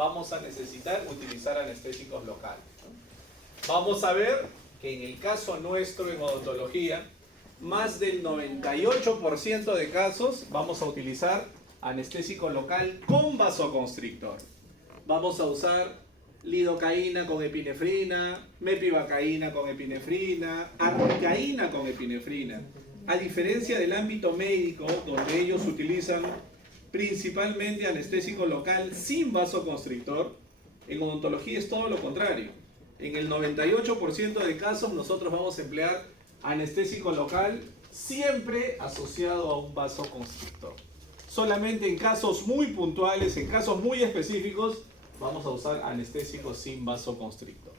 vamos a necesitar utilizar anestésicos locales, ¿no? Vamos a ver que en el caso nuestro en odontología, más del 98% de casos vamos a utilizar anestésico local con vasoconstrictor. Vamos a usar lidocaína con epinefrina, mepivacaína con epinefrina, arnicaína con epinefrina. A diferencia del ámbito médico, donde ellos utilizan principalmente anestésico local sin vasoconstrictor, en odontología es todo lo contrario. En el 98% de casos nosotros vamos a emplear anestésico local siempre asociado a un vasoconstrictor. Solamente en casos muy puntuales, en casos muy específicos, vamos a usar anestésico sin vasoconstrictor.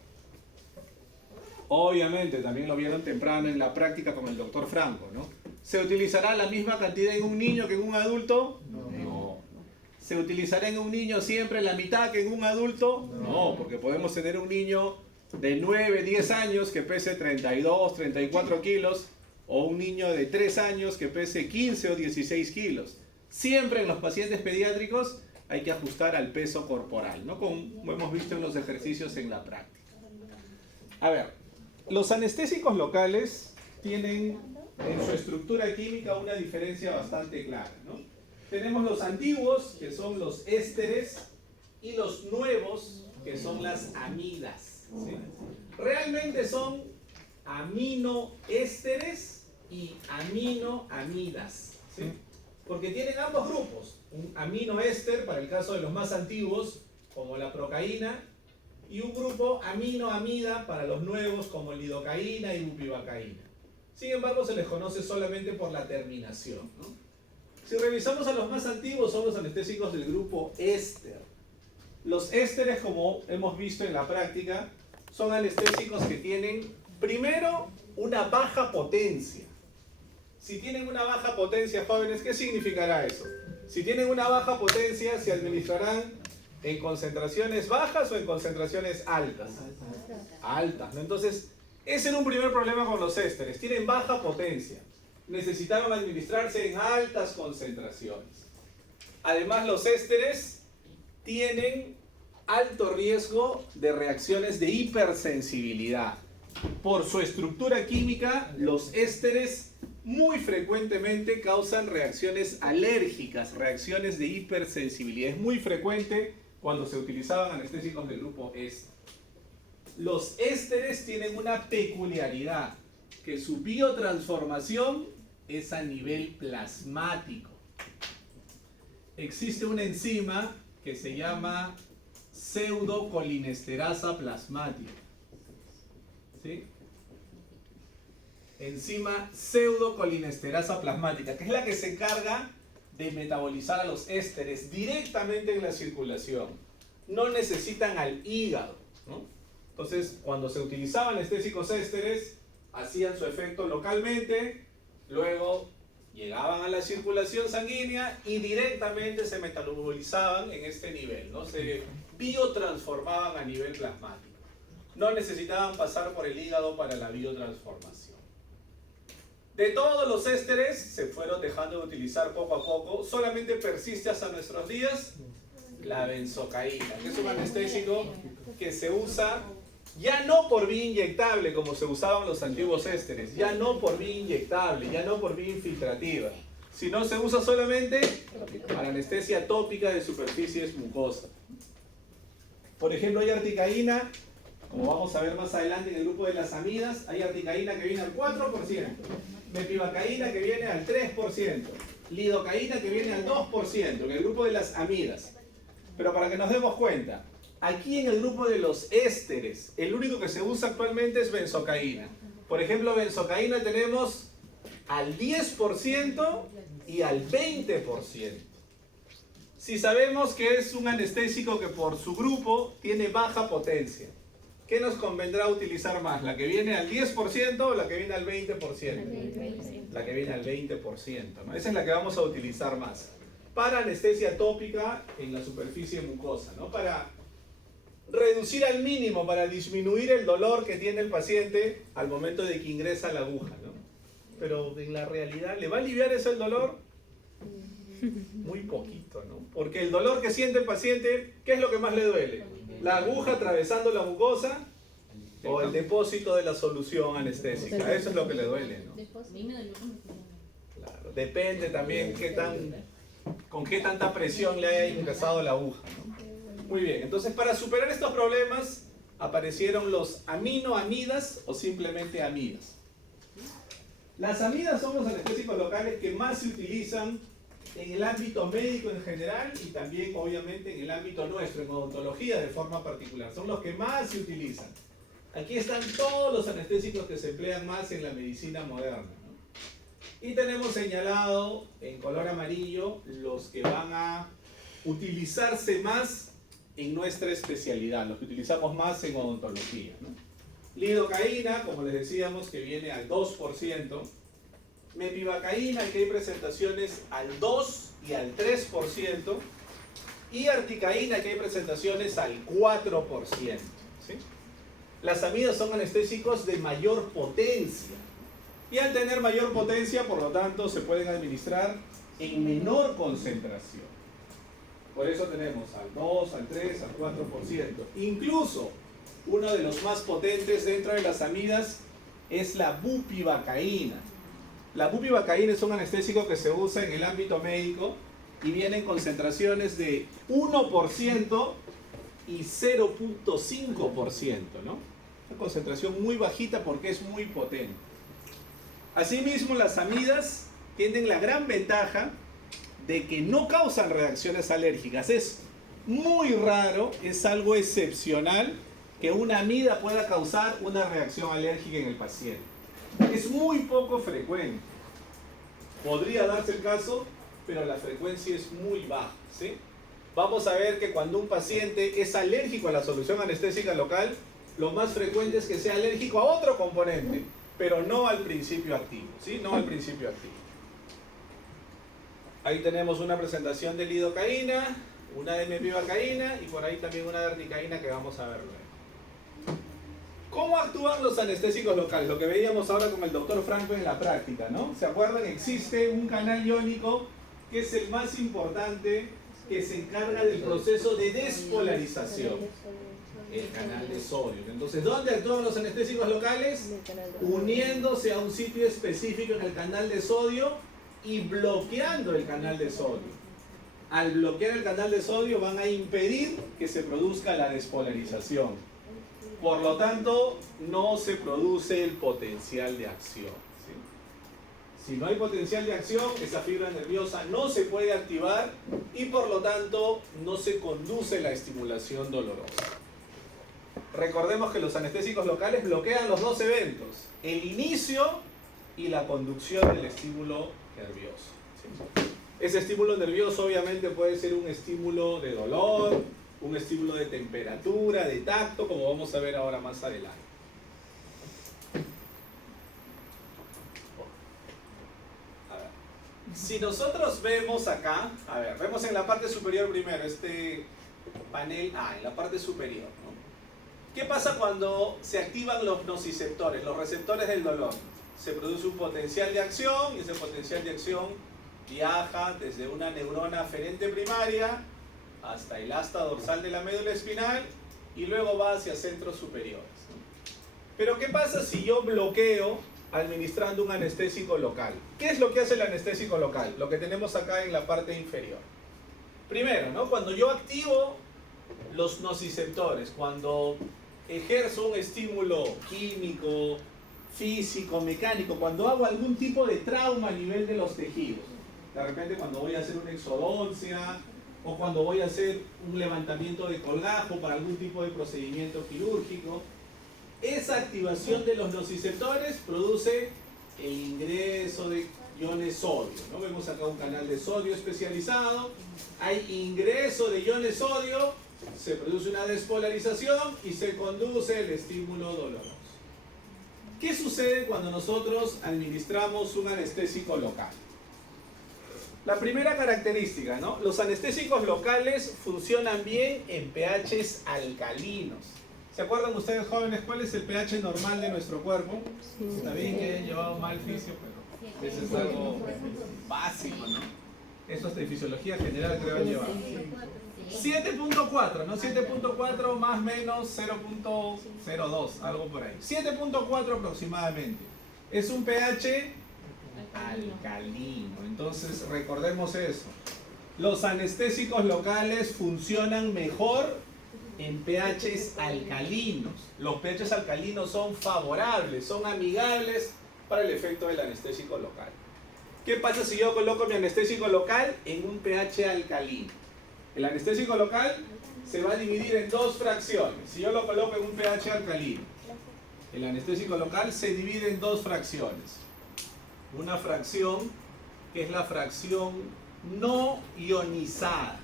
Obviamente, también lo vieron temprano en la práctica con el doctor Franco, ¿no? ¿Se utilizará la misma cantidad en un niño que en un adulto? No. ¿Se utilizará en un niño siempre la mitad que en un adulto? No, porque podemos tener un niño de 9, 10 años que pese 32, 34 kilos, o un niño de 3 años que pese 15 o 16 kilos. Siempre en los pacientes pediátricos hay que ajustar al peso corporal, ¿no? Como hemos visto en los ejercicios en la práctica. A ver, los anestéticos locales tienen en su estructura química una diferencia bastante clara, ¿no? Tenemos los antiguos, que son los ésteres, y los nuevos, que son las amidas, ¿sí? Realmente son aminoésteres y aminoamidas, ¿sí? Porque tienen ambos grupos, un aminoéster para el caso de los más antiguos, como la procaína, y un grupo aminoamida para los nuevos, como lidocaína y bupivacaína. Sin embargo, se les conoce solamente por la terminación, ¿no? Si revisamos a los más antiguos, son los anestésicos del grupo éster. Los ésteres, como hemos visto en la práctica, son anestésicos que tienen, primero, una baja potencia. Si tienen una baja potencia, jóvenes, ¿qué significará eso? Si tienen una baja potencia, ¿se administrarán en concentraciones bajas o en concentraciones altas? Altas, ¿no? Entonces, ese era un primer problema con los ésteres. Tienen baja potencia. Necesitaron administrarse en altas concentraciones. Además, los ésteres tienen alto riesgo de reacciones de hipersensibilidad. Por su estructura química, los ésteres muy frecuentemente causan reacciones alérgicas, reacciones de hipersensibilidad. Es muy frecuente cuando se utilizaban anestésicos del grupo éster. Los ésteres tienen una peculiaridad, que su biotransformación es a nivel plasmático. Existe una enzima que se llama pseudocolinesterasa plasmática, ¿sí? Enzima pseudocolinesterasa plasmática, que es la que se encarga de metabolizar a los ésteres directamente en la circulación. No necesitan al hígado, ¿no? Entonces, cuando se utilizaban anestésicos ésteres, hacían su efecto localmente, luego llegaban a la circulación sanguínea y directamente se metabolizaban en este nivel, ¿no? Se biotransformaban a nivel plasmático. No necesitaban pasar por el hígado para la biotransformación. De todos los ésteres se fueron dejando de utilizar poco a poco. Solamente persiste hasta nuestros días la benzocaína, que es un anestésico que se usa ya no por vía inyectable como se usaban los antiguos ésteres, ya no por vía inyectable, ya no por vía infiltrativa, sino se usa solamente para anestesia tópica de superficies mucosas. Por ejemplo, hay articaína, como vamos a ver más adelante en el grupo de las amidas, hay articaína que viene al 4%, mepivacaína que viene al 3%, lidocaína que viene al 2%, en el grupo de las amidas. Pero para que nos demos cuenta, aquí en el grupo de los ésteres, el único que se usa actualmente es benzocaína. Por ejemplo, benzocaína tenemos al 10% y al 20%. Si sabemos que es un anestésico que por su grupo tiene baja potencia, ¿qué nos convendrá utilizar más? ¿La que viene al 10% o la que viene al 20%? La que viene al 20%, ¿no? Esa es la que vamos a utilizar más para anestesia tópica en la superficie mucosa, ¿no? Para reducir al mínimo, para disminuir el dolor que tiene el paciente al momento de que ingresa la aguja, ¿no? Pero en la realidad, ¿le va a aliviar eso el dolor? Muy poquito, ¿no? Porque el dolor que siente el paciente, ¿qué es lo que más le duele? ¿La aguja atravesando la mucosa o el depósito de la solución anestésica? Eso es lo que le duele, ¿no? Claro, depende también con qué tanta presión le haya ingresado la aguja, ¿no? Muy bien, entonces para superar estos problemas aparecieron los aminoamidas o simplemente amidas. Las amidas son los anestésicos locales que más se utilizan en el ámbito médico en general y también obviamente en el ámbito nuestro, en odontología de forma particular. Son los que más se utilizan. Aquí están todos los anestésicos que se emplean más en la medicina moderna, ¿no? Y tenemos señalado en color amarillo los que van a utilizarse más en nuestra especialidad, los que utilizamos más en odontología, ¿no? Lidocaína, como les decíamos, que viene al 2%. Mepivacaína, que hay presentaciones al 2 y al 3%. Y articaína, que hay presentaciones al 4%. ¿Sí? Las amidas son anestésicos de mayor potencia. Y al tener mayor potencia, por lo tanto, se pueden administrar en menor concentración. Por eso tenemos al 2, al 3, al 4%. Incluso, uno de los más potentes dentro de las amidas es la bupivacaína. La bupivacaína es un anestésico que se usa en el ámbito médico y viene en concentraciones de 1% y 0.5%, ¿no? Una concentración muy bajita porque es muy potente. Asimismo, las amidas tienen la gran ventaja de que no causan reacciones alérgicas. Es muy raro, es algo excepcional que una amida pueda causar una reacción alérgica en el paciente. Es muy poco frecuente. Podría darse el caso, pero la frecuencia es muy baja, ¿sí? Vamos a ver que cuando un paciente es alérgico a la solución anestésica local, lo más frecuente es que sea alérgico a otro componente, pero no al principio activo, ¿sí? No al principio activo. Ahí tenemos una presentación de lidocaína, una de mepivacaína y por ahí también una de articaína que vamos a ver luego. ¿Cómo actúan los anestésicos locales? Lo que veíamos ahora con el doctor Franco en la práctica, ¿no? ¿Se acuerdan? Existe un canal iónico que es el más importante, que se encarga del proceso de despolarización. El canal de sodio. Entonces, ¿dónde actúan los anestésicos locales? Uniéndose a un sitio específico en el canal de sodio y bloqueando el canal de sodio. Al bloquear el canal de sodio van a impedir que se produzca la despolarización. Por lo tanto, no se produce el potencial de acción, ¿sí? Si no hay potencial de acción, esa fibra nerviosa no se puede activar y por lo tanto no se conduce la estimulación dolorosa. Recordemos que los anestésicos locales bloquean los dos eventos, el inicio y la conducción del estímulo nervioso, ¿sí? Ese estímulo nervioso obviamente puede ser un estímulo de dolor, un estímulo de temperatura, de tacto, como vamos a ver ahora más adelante. A ver. Si nosotros vemos acá, a ver, vemos en la parte superior primero, este panel A, en la parte superior, ¿no? ¿Qué pasa cuando se activan los nociceptores, los receptores del dolor? Se produce un potencial de acción y ese potencial de acción viaja desde una neurona aferente primaria hasta el asta dorsal de la médula espinal y luego va hacia centros superiores. Pero ¿qué pasa si yo bloqueo administrando un anestésico local? ¿Qué es lo que hace el anestésico local? Lo que tenemos acá en la parte inferior. Primero, ¿no? Cuando yo activo los nociceptores, cuando ejerzo un estímulo químico, físico, mecánico, cuando hago algún tipo de trauma a nivel de los tejidos, de repente cuando voy a hacer una exodoncia o cuando voy a hacer un levantamiento de colgajo para algún tipo de procedimiento quirúrgico, esa activación de los nociceptores produce el ingreso de iones sodio, ¿no? Vemos acá un canal de sodio especializado, hay ingreso de iones sodio, se produce una despolarización y se conduce el estímulo doloroso. ¿Qué sucede cuando nosotros administramos un anestésico local? La primera característica, ¿no? Los anestésicos locales funcionan bien en pHs alcalinos. ¿Se acuerdan ustedes, jóvenes, cuál es el pH normal de nuestro cuerpo? Está bien que hayan llevado mal fisio, pero eso es algo básico, ¿no? Eso hasta en fisiología general creo que lleva. 7.4, ¿no? 7.4 más menos 0.02, algo por ahí. 7.4 aproximadamente. Es un pH alcalino. Entonces recordemos eso. Los anestésicos locales funcionan mejor en pHs alcalinos. Los pHs alcalinos son favorables, son amigables para el efecto del anestésico local. ¿Qué pasa si yo coloco mi anestésico local en un pH alcalino? El anestésico local se va a dividir en dos fracciones. Si yo lo coloco en un pH alcalino, el anestésico local se divide en dos fracciones. Una fracción que es la fracción no ionizada.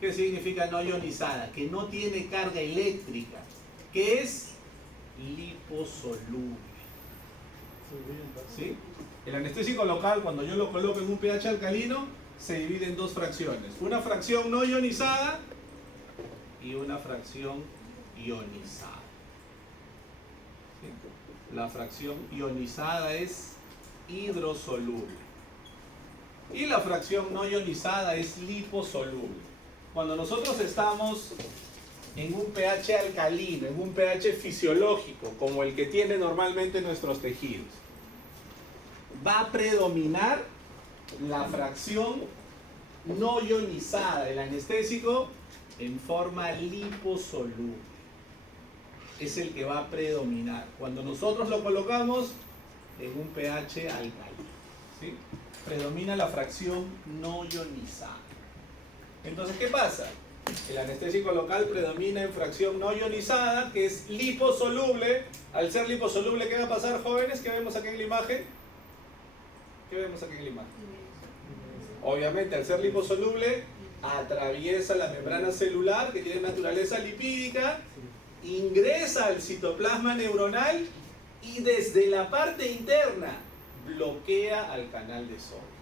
¿Qué significa no ionizada? Que no tiene carga eléctrica, que es liposoluble. ¿Sí? El anestésico local, cuando yo lo coloco en un pH alcalino, se divide en dos fracciones. Una fracción no ionizada y una fracción ionizada. ¿Sí? La fracción ionizada es hidrosoluble. Y la fracción no ionizada es liposoluble. Cuando nosotros estamos en un pH alcalino, en un pH fisiológico, como el que tienen normalmente nuestros tejidos, va a predominar la fracción no ionizada del anestésico en forma liposoluble. Es el que va a predominar cuando nosotros lo colocamos en un pH alcalino, ¿sí? Predomina la fracción no ionizada. Entonces, ¿qué pasa? El anestésico local predomina en fracción no ionizada, que es liposoluble. Al ser liposoluble, ¿qué va a pasar, jóvenes? ¿Qué vemos aquí en la imagen? ¿Qué vemos aquí en la imagen? Obviamente, al ser liposoluble, atraviesa la membrana celular, que tiene naturaleza lipídica, ingresa al citoplasma neuronal y desde la parte interna bloquea al canal de sodio.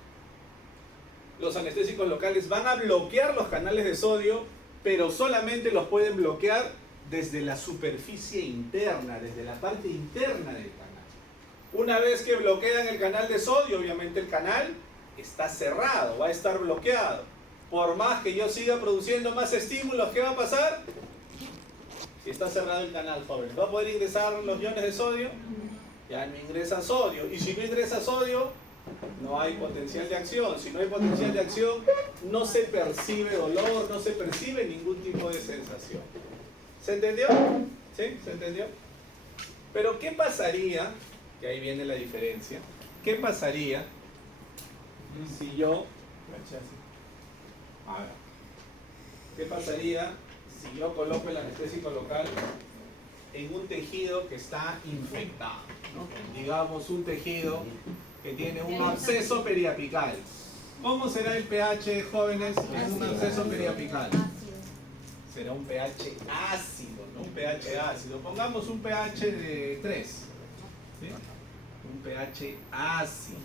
Los anestésicos locales van a bloquear los canales de sodio, pero solamente los pueden bloquear desde la superficie interna, desde la parte interna del canal. Una vez que bloquean el canal de sodio, obviamente el canal está cerrado, va a estar bloqueado. Por más que yo siga produciendo más estímulos, ¿qué va a pasar? Si está cerrado el canal, jóvenes, ¿va a poder ingresar los iones de sodio? Ya no ingresa sodio. Y si no ingresa sodio, no hay potencial de acción. Si no hay potencial de acción, no se percibe dolor, no se percibe ningún tipo de sensación. ¿Se entendió? ¿Sí? ¿Se entendió? Pero ¿qué pasaría? Que ahí viene la diferencia. ¿Qué pasaría si yo... A ver. ¿Qué pasaría si yo coloco el anestésico local en un tejido que está infectado, ¿no? Digamos un tejido que tiene un absceso periapical. ¿Cómo será el pH, jóvenes, en un absceso periapical? Será un pH ácido, ¿no? Un pH ácido. Pongamos un pH de 3. ¿Sí? Un pH ácido.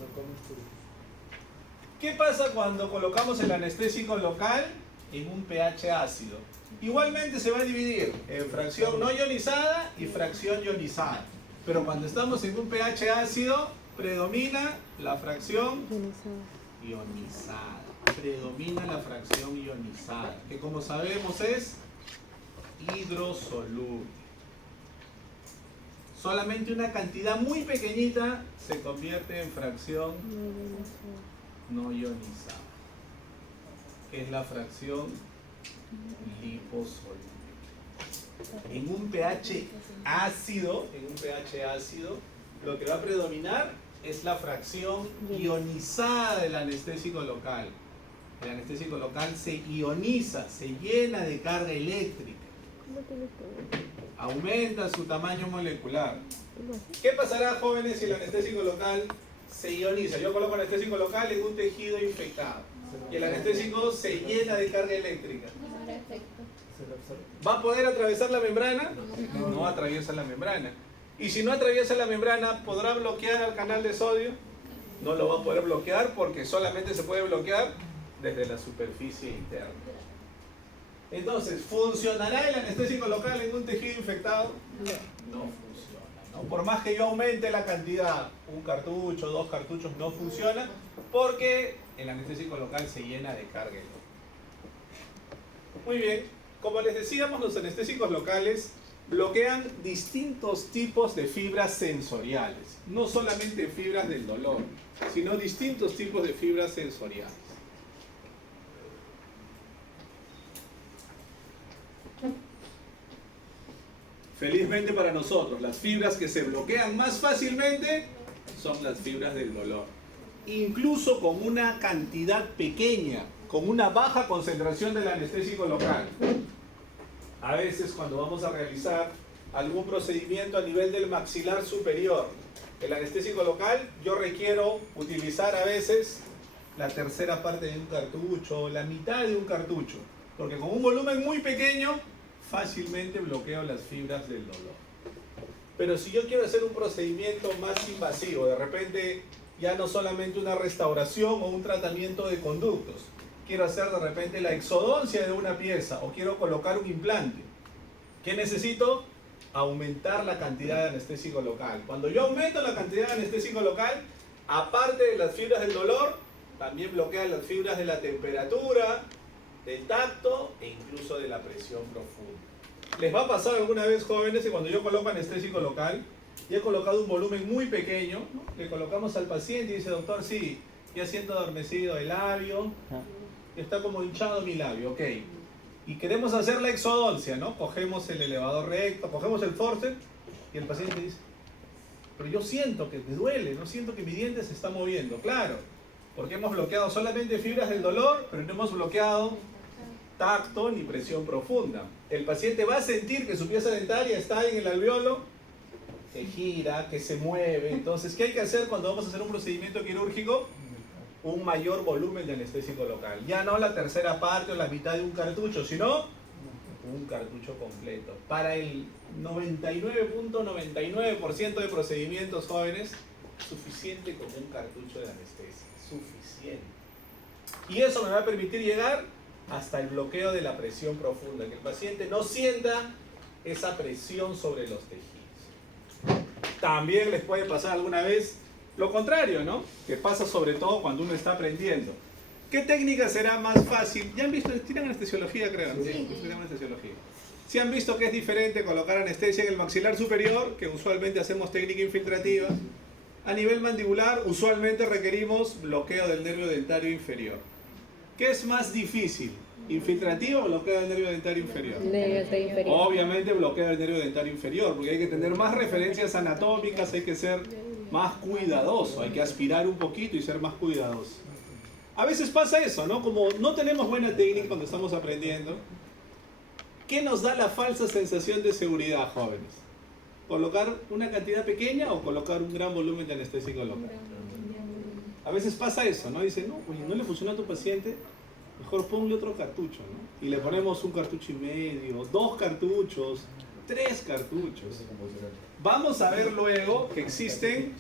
¿Qué pasa cuando colocamos el anestésico local en un pH ácido? Igualmente se va a dividir en fracción no ionizada y fracción ionizada. Pero cuando estamos en un pH ácido, predomina la fracción ionizada. Predomina la fracción ionizada, que como sabemos es hidrosoluble. Solamente una cantidad muy pequeñita se convierte en fracción no ionizada, que es la fracción liposoluble. En un pH ácido, lo que va a predominar es la fracción ionizada del anestésico local. El anestésico local se ioniza, se llena de carga eléctrica. Aumenta su tamaño molecular. ¿Qué pasará, jóvenes, si el anestésico local se ioniza? Yo coloco anestésico local en un tejido infectado y el anestésico se llena de carga eléctrica. ¿Va a poder atravesar la membrana? No atraviesa la membrana. Y si no atraviesa la membrana, ¿podrá bloquear al canal de sodio? No lo va a poder bloquear porque solamente se puede bloquear desde la superficie interna. Entonces, ¿funcionará el anestésico local en un tejido infectado? No funciona, ¿no? Por más que yo aumente la cantidad, un cartucho, 2 cartuchos, no funciona porque el anestésico local se llena de carga. Muy bien, como les decíamos, los anestésicos locales bloquean distintos tipos de fibras sensoriales, no solamente fibras del dolor, sino distintos tipos de fibras sensoriales. Felizmente para nosotros, las fibras que se bloquean más fácilmente son las fibras del dolor. Incluso con una cantidad pequeña, con una baja concentración del anestésico local. A veces cuando vamos a realizar algún procedimiento a nivel del maxilar superior, el anestésico local, yo requiero utilizar a veces la tercera parte de un cartucho, la mitad de un cartucho, porque con un volumen muy pequeño fácilmente bloqueo las fibras del dolor. Pero si yo quiero hacer un procedimiento más invasivo, de repente ya no solamente una restauración o un tratamiento de conductos, quiero hacer de repente la exodoncia de una pieza o quiero colocar un implante, ¿qué necesito? Aumentar la cantidad de anestésico local. Cuando yo aumento la cantidad de anestésico local, aparte de las fibras del dolor, también bloquea las fibras de la temperatura, del tacto e incluso de la presión profunda. ¿Les va a pasar alguna vez, jóvenes, que cuando yo coloco anestésico local y he colocado un volumen muy pequeño, ¿no? Le colocamos al paciente y dice, doctor, sí, ya siento adormecido el labio, está como hinchado mi labio, ok. Y queremos hacer la exodoncia, ¿no? Cogemos el elevador recto, cogemos el forceps y el paciente dice, pero yo siento que me duele, no siento que mi diente se está moviendo. Claro, porque hemos bloqueado solamente fibras del dolor, pero no hemos bloqueado tacto ni presión profunda. El paciente va a sentir que su pieza dentaria está en el alveolo, que gira, que se mueve. Entonces, ¿qué hay que hacer cuando vamos a hacer un procedimiento quirúrgico? Un mayor volumen de anestésico local. Ya no la tercera parte o la mitad de un cartucho, sino un cartucho completo. Para el 99.99% de procedimientos, jóvenes, suficiente con un cartucho de anestesia. Suficiente. Y eso me va a permitir llegar hasta el bloqueo de la presión profunda, que el paciente no sienta esa presión sobre los tejidos. También les puede pasar alguna vez lo contrario, ¿no? Que pasa sobre todo cuando uno está aprendiendo. ¿Qué técnica será más fácil? ¿Ya han visto? Tienen anestesiología, creo. Sí. Tienen anestesiología. ¿Sí han visto que es diferente colocar anestesia en el maxilar superior, que usualmente hacemos técnica infiltrativa? A nivel mandibular, usualmente requerimos bloqueo del nervio dentario inferior. ¿Qué es más difícil? ¿Infiltrativo o bloqueo del nervio dentario inferior? Obviamente bloqueo del nervio dentario inferior, porque hay que tener más referencias anatómicas, hay que ser más cuidadoso, hay que aspirar un poquito y ser más cuidadoso. A veces pasa eso, ¿no? Como no tenemos buena técnica cuando estamos aprendiendo, ¿qué nos da la falsa sensación de seguridad, jóvenes? ¿Colocar una cantidad pequeña o colocar un gran volumen de anestésico local? A veces pasa eso, ¿no? Dice, no, oye, no le funciona a tu paciente, mejor ponle otro cartucho, ¿no? Y le ponemos un cartucho y medio, 2 cartuchos, 3 cartuchos. Vamos a ver luego que existen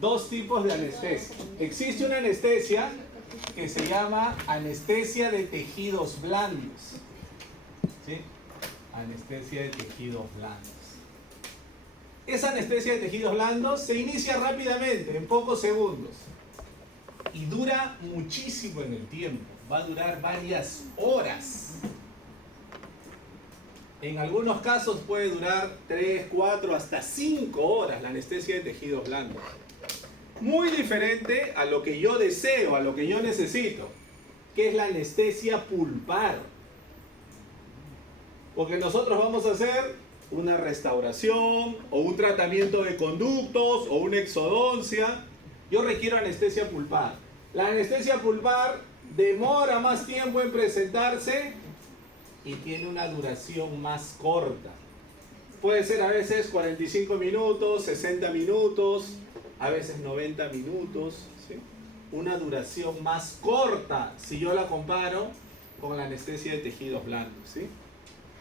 2 tipos de anestesia. Existe una anestesia que se llama anestesia de tejidos blandos. ¿Sí? Anestesia de tejidos blandos. Esa anestesia de tejidos blandos se inicia rápidamente, en pocos segundos. Y dura muchísimo en el tiempo. Va a durar varias horas. En algunos casos puede durar 3, 4, hasta 5 horas la anestesia de tejidos blandos. Muy diferente a lo que yo deseo, a lo que yo necesito, que es la anestesia pulpar. Porque nosotros vamos a hacer una restauración o un tratamiento de conductos o una exodoncia. Yo requiero anestesia pulpar. La anestesia pulpar demora más tiempo en presentarse y tiene una duración más corta. Puede ser a veces 45 minutos, 60 minutos, a veces 90 minutos, ¿sí? Una duración más corta si yo la comparo con la anestesia de tejidos blandos, ¿sí?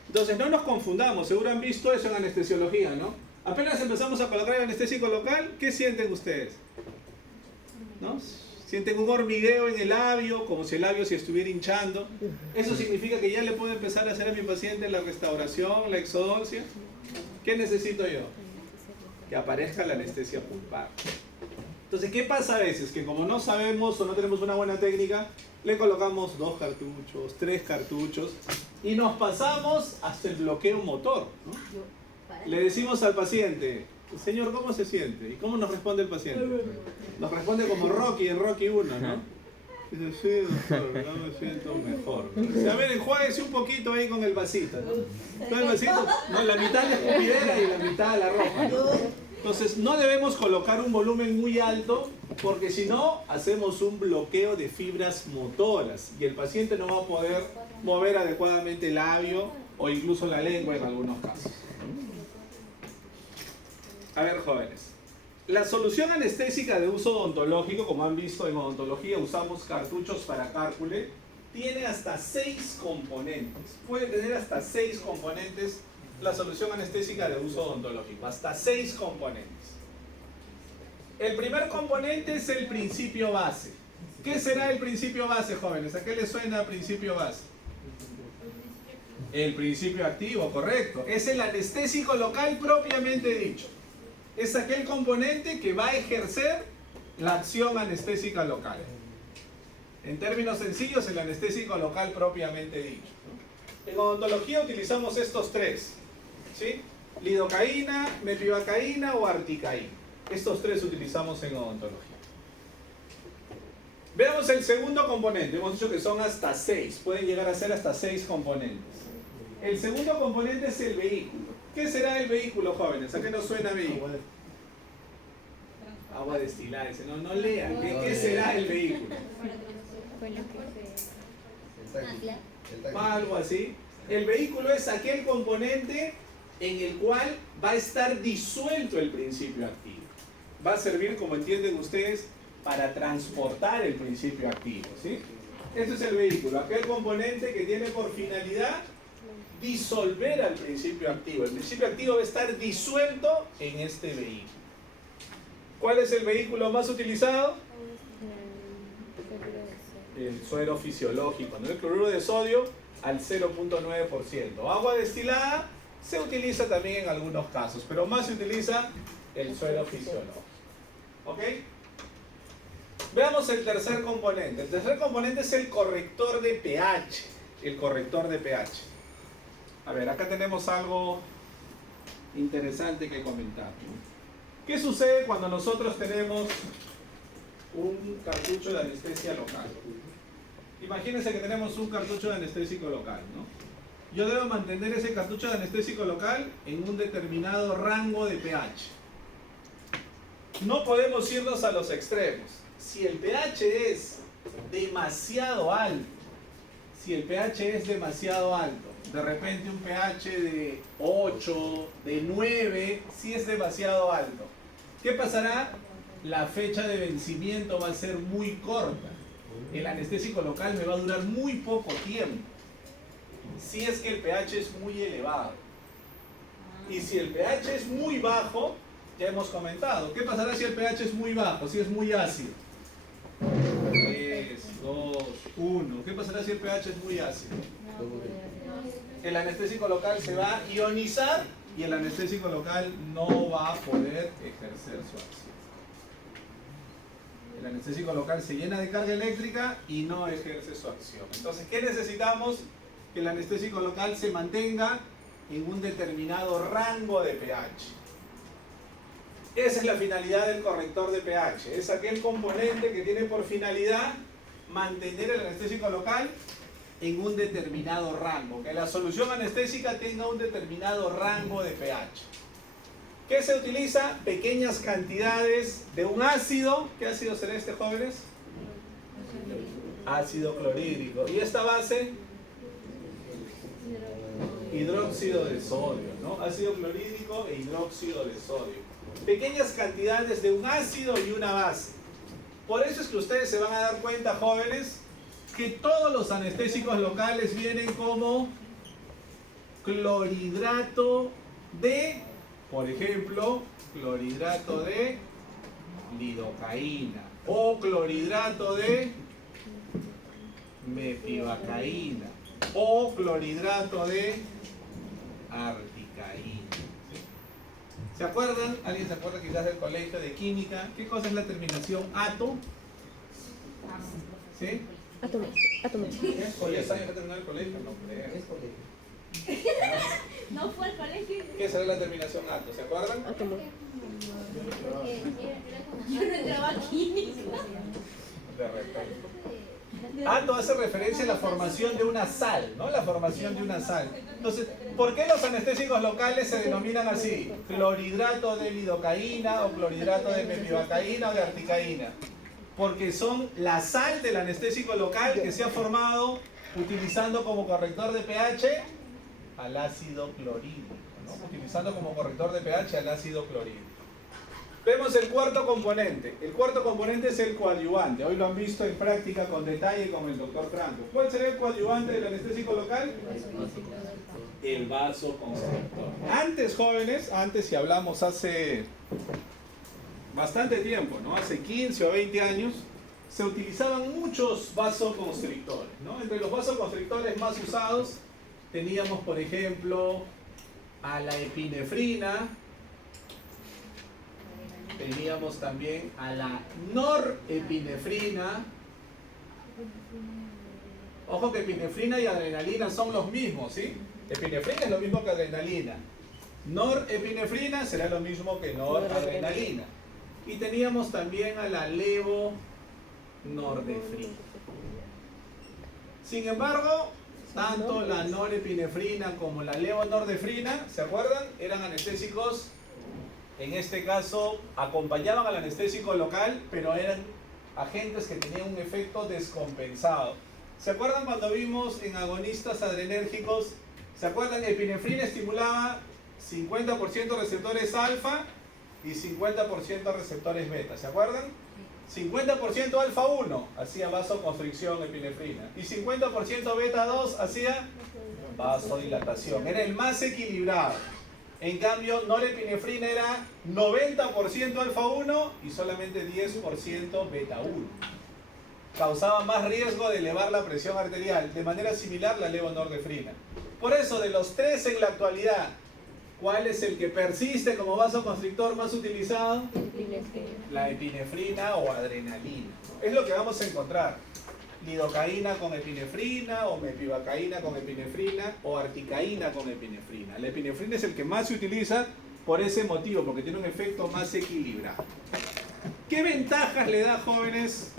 Entonces no nos confundamos, seguro han visto eso en anestesiología, ¿no? Apenas empezamos a colocar el anestésico local, ¿qué sienten ustedes? ¿No? Sienten un hormigueo en el labio, como si el labio se estuviera hinchando. Eso significa que ya le puedo empezar a hacer a mi paciente la restauración, la exodoncia. ¿Qué necesito yo? Que aparezca la anestesia pulpar. Entonces, ¿qué pasa a veces? Que como no sabemos o no tenemos una buena técnica, le colocamos 2 cartuchos, 3 cartuchos y nos pasamos hasta el bloqueo motor, ¿no? Le decimos al paciente, señor, ¿cómo se siente? ¿Y cómo nos responde el paciente? Nos responde como Rocky en Rocky 1, ¿no? Dice, sí, doctor, no me siento mejor. Dice, a ver, enjuáguese un poquito ahí con el vasito, ¿no? Con el vasito, no, la mitad de la escupidera y la mitad de la ropa, ¿no? Entonces, no debemos colocar un volumen muy alto porque si no, hacemos un bloqueo de fibras motoras y el paciente no va a poder mover adecuadamente el labio o incluso la lengua en algunos casos. A ver, jóvenes, la solución anestésica de uso odontológico, como han visto en odontología usamos cartuchos para cálcule, tiene hasta 6 componentes. Puede tener hasta 6 componentes la solución anestésica de uso odontológico, hasta 6 componentes. El primer componente es el principio base. ¿Qué será el principio base, jóvenes? ¿A qué les suena principio base? El principio activo, correcto. Es el anestésico local propiamente dicho. Es aquel componente que va a ejercer la acción anestésica local. En términos sencillos, el anestésico local propiamente dicho, ¿no? En odontología utilizamos estos 3, ¿sí? Lidocaína, mepivacaína o articaína. Estos 3 utilizamos en odontología. Veamos el segundo componente. Hemos dicho que son hasta 6. Pueden llegar a ser hasta 6 componentes. El segundo componente es el vehículo. ¿Qué será el vehículo, jóvenes? ¿A qué nos suena vehículo? Agua destilada. No lean. ¿Qué será el vehículo? Algo así. El vehículo es aquel componente en el cual va a estar disuelto el principio activo. Va a servir, como entienden ustedes, para transportar el principio activo, ¿sí? Este es el vehículo, aquel componente que tiene por finalidad disolver al principio activo. El principio activo va a estar disuelto en este vehículo. ¿Cuál es el vehículo más utilizado? El suero fisiológico, ¿no? El cloruro de sodio al 0.9%. Agua destilada se utiliza también en algunos casos, pero más se utiliza el suero fisiológico. ¿Ok? Veamos el tercer componente. El tercer componente es el corrector de pH. El corrector de pH. A ver, acá tenemos algo interesante que comentar. ¿Qué sucede cuando nosotros tenemos un cartucho de anestesia local? Imagínense que tenemos un cartucho de anestésico local, ¿no? Yo debo mantener ese cartucho de anestésico local en un determinado rango de pH. No podemos irnos a los extremos. Si el pH es demasiado alto, de repente un pH de 8, de 9, si es demasiado alto, ¿qué pasará? La fecha de vencimiento va a ser muy corta. El anestésico local me va a durar muy poco tiempo, si es que el pH es muy elevado. Y si el pH es muy bajo, ya hemos comentado, ¿qué pasará si el pH es muy bajo, si es muy ácido? 3, 2, 1. ¿Qué pasará si el pH es muy ácido? El anestésico local se va a ionizar y el anestésico local no va a poder ejercer su acción. El anestésico local se llena de carga eléctrica y no ejerce su acción. Entonces, ¿qué necesitamos? Que el anestésico local se mantenga en un determinado rango de pH. Esa es la finalidad del corrector de pH. Es aquel componente que tiene por finalidad mantener el anestésico local en un determinado rango. Que la solución anestésica tenga un determinado rango de pH. ¿Qué se utiliza? Pequeñas cantidades de un ácido. ¿Qué ácido será este, jóvenes? Ácido clorhídrico. ¿Y esta base? Hidróxido de sodio, ¿no? Ácido clorhídrico e hidróxido de sodio. Pequeñas cantidades de un ácido y una base. Por eso es que ustedes se van a dar cuenta, jóvenes, que todos los anestésicos locales vienen como clorhidrato de, por ejemplo, clorhidrato de lidocaína o clorhidrato de mepivacaína o clorhidrato de articaína. ¿Se acuerdan? ¿Alguien se acuerda quizás del colegio de química? ¿Qué cosa es la terminación ato? ¿Sí? Átomo. Oye, ¿sabes que terminar el colegio? No creo. Es colegio. No fue al colegio. ¿Qué será la terminación ato? ¿Se acuerdan? Átomo. Yo no entraba aquí. De repente. Ato hace referencia a la formación de una sal, ¿no? La formación de una sal. Entonces, ¿por qué los anestésicos locales se denominan así? Clorhidrato de lidocaína o clorhidrato de mepivacaína o de articaína. Porque son la sal del anestésico local que se ha formado utilizando como corrector de pH al ácido clorhídrico, ¿no? Utilizando como corrector de pH al ácido clorhídrico. Vemos el cuarto componente. El cuarto componente es el coadyuvante. Hoy lo han visto en práctica con detalle con el doctor Franco. ¿Cuál será el coadyuvante del anestésico local? El vasoconstrictor. Antes, jóvenes, si hablamos hace bastante tiempo, ¿no? Hace 15 o 20 años, se utilizaban muchos vasoconstrictores, ¿no? Entre los vasoconstrictores más usados teníamos, por ejemplo, a la epinefrina. Teníamos también a la norepinefrina. Ojo que epinefrina y adrenalina son los mismos, ¿sí? Epinefrina es lo mismo que adrenalina. Norepinefrina será lo mismo que noradrenalina. Y teníamos también a la levonordefrina. Sin embargo, tanto la norepinefrina como la levonordefrina, ¿se acuerdan? Eran anestésicos. En este caso, acompañaban al anestésico local, pero eran agentes que tenían un efecto descompensado. ¿Se acuerdan cuando vimos en agonistas adrenérgicos? ¿Se acuerdan? Epinefrina estimulaba 50% receptores alfa y 50% receptores beta. ¿Se acuerdan? 50% alfa 1 hacía vasoconstricción epinefrina y 50% beta 2 hacía vasodilatación. Era el más equilibrado. En cambio, norepinefrina era 90% alfa 1 y solamente 10% beta 1. Causaba más riesgo de elevar la presión arterial, de manera similar la levonordefrina. Por eso, de los tres en la actualidad, ¿cuál es el que persiste como vasoconstrictor más utilizado? La epinefrina o adrenalina. Es lo que vamos a encontrar. Lidocaína con epinefrina, o mepivacaína con epinefrina, o articaína con epinefrina. La epinefrina es el que más se utiliza por ese motivo, porque tiene un efecto más equilibrado. ¿Qué ventajas le da, jóvenes,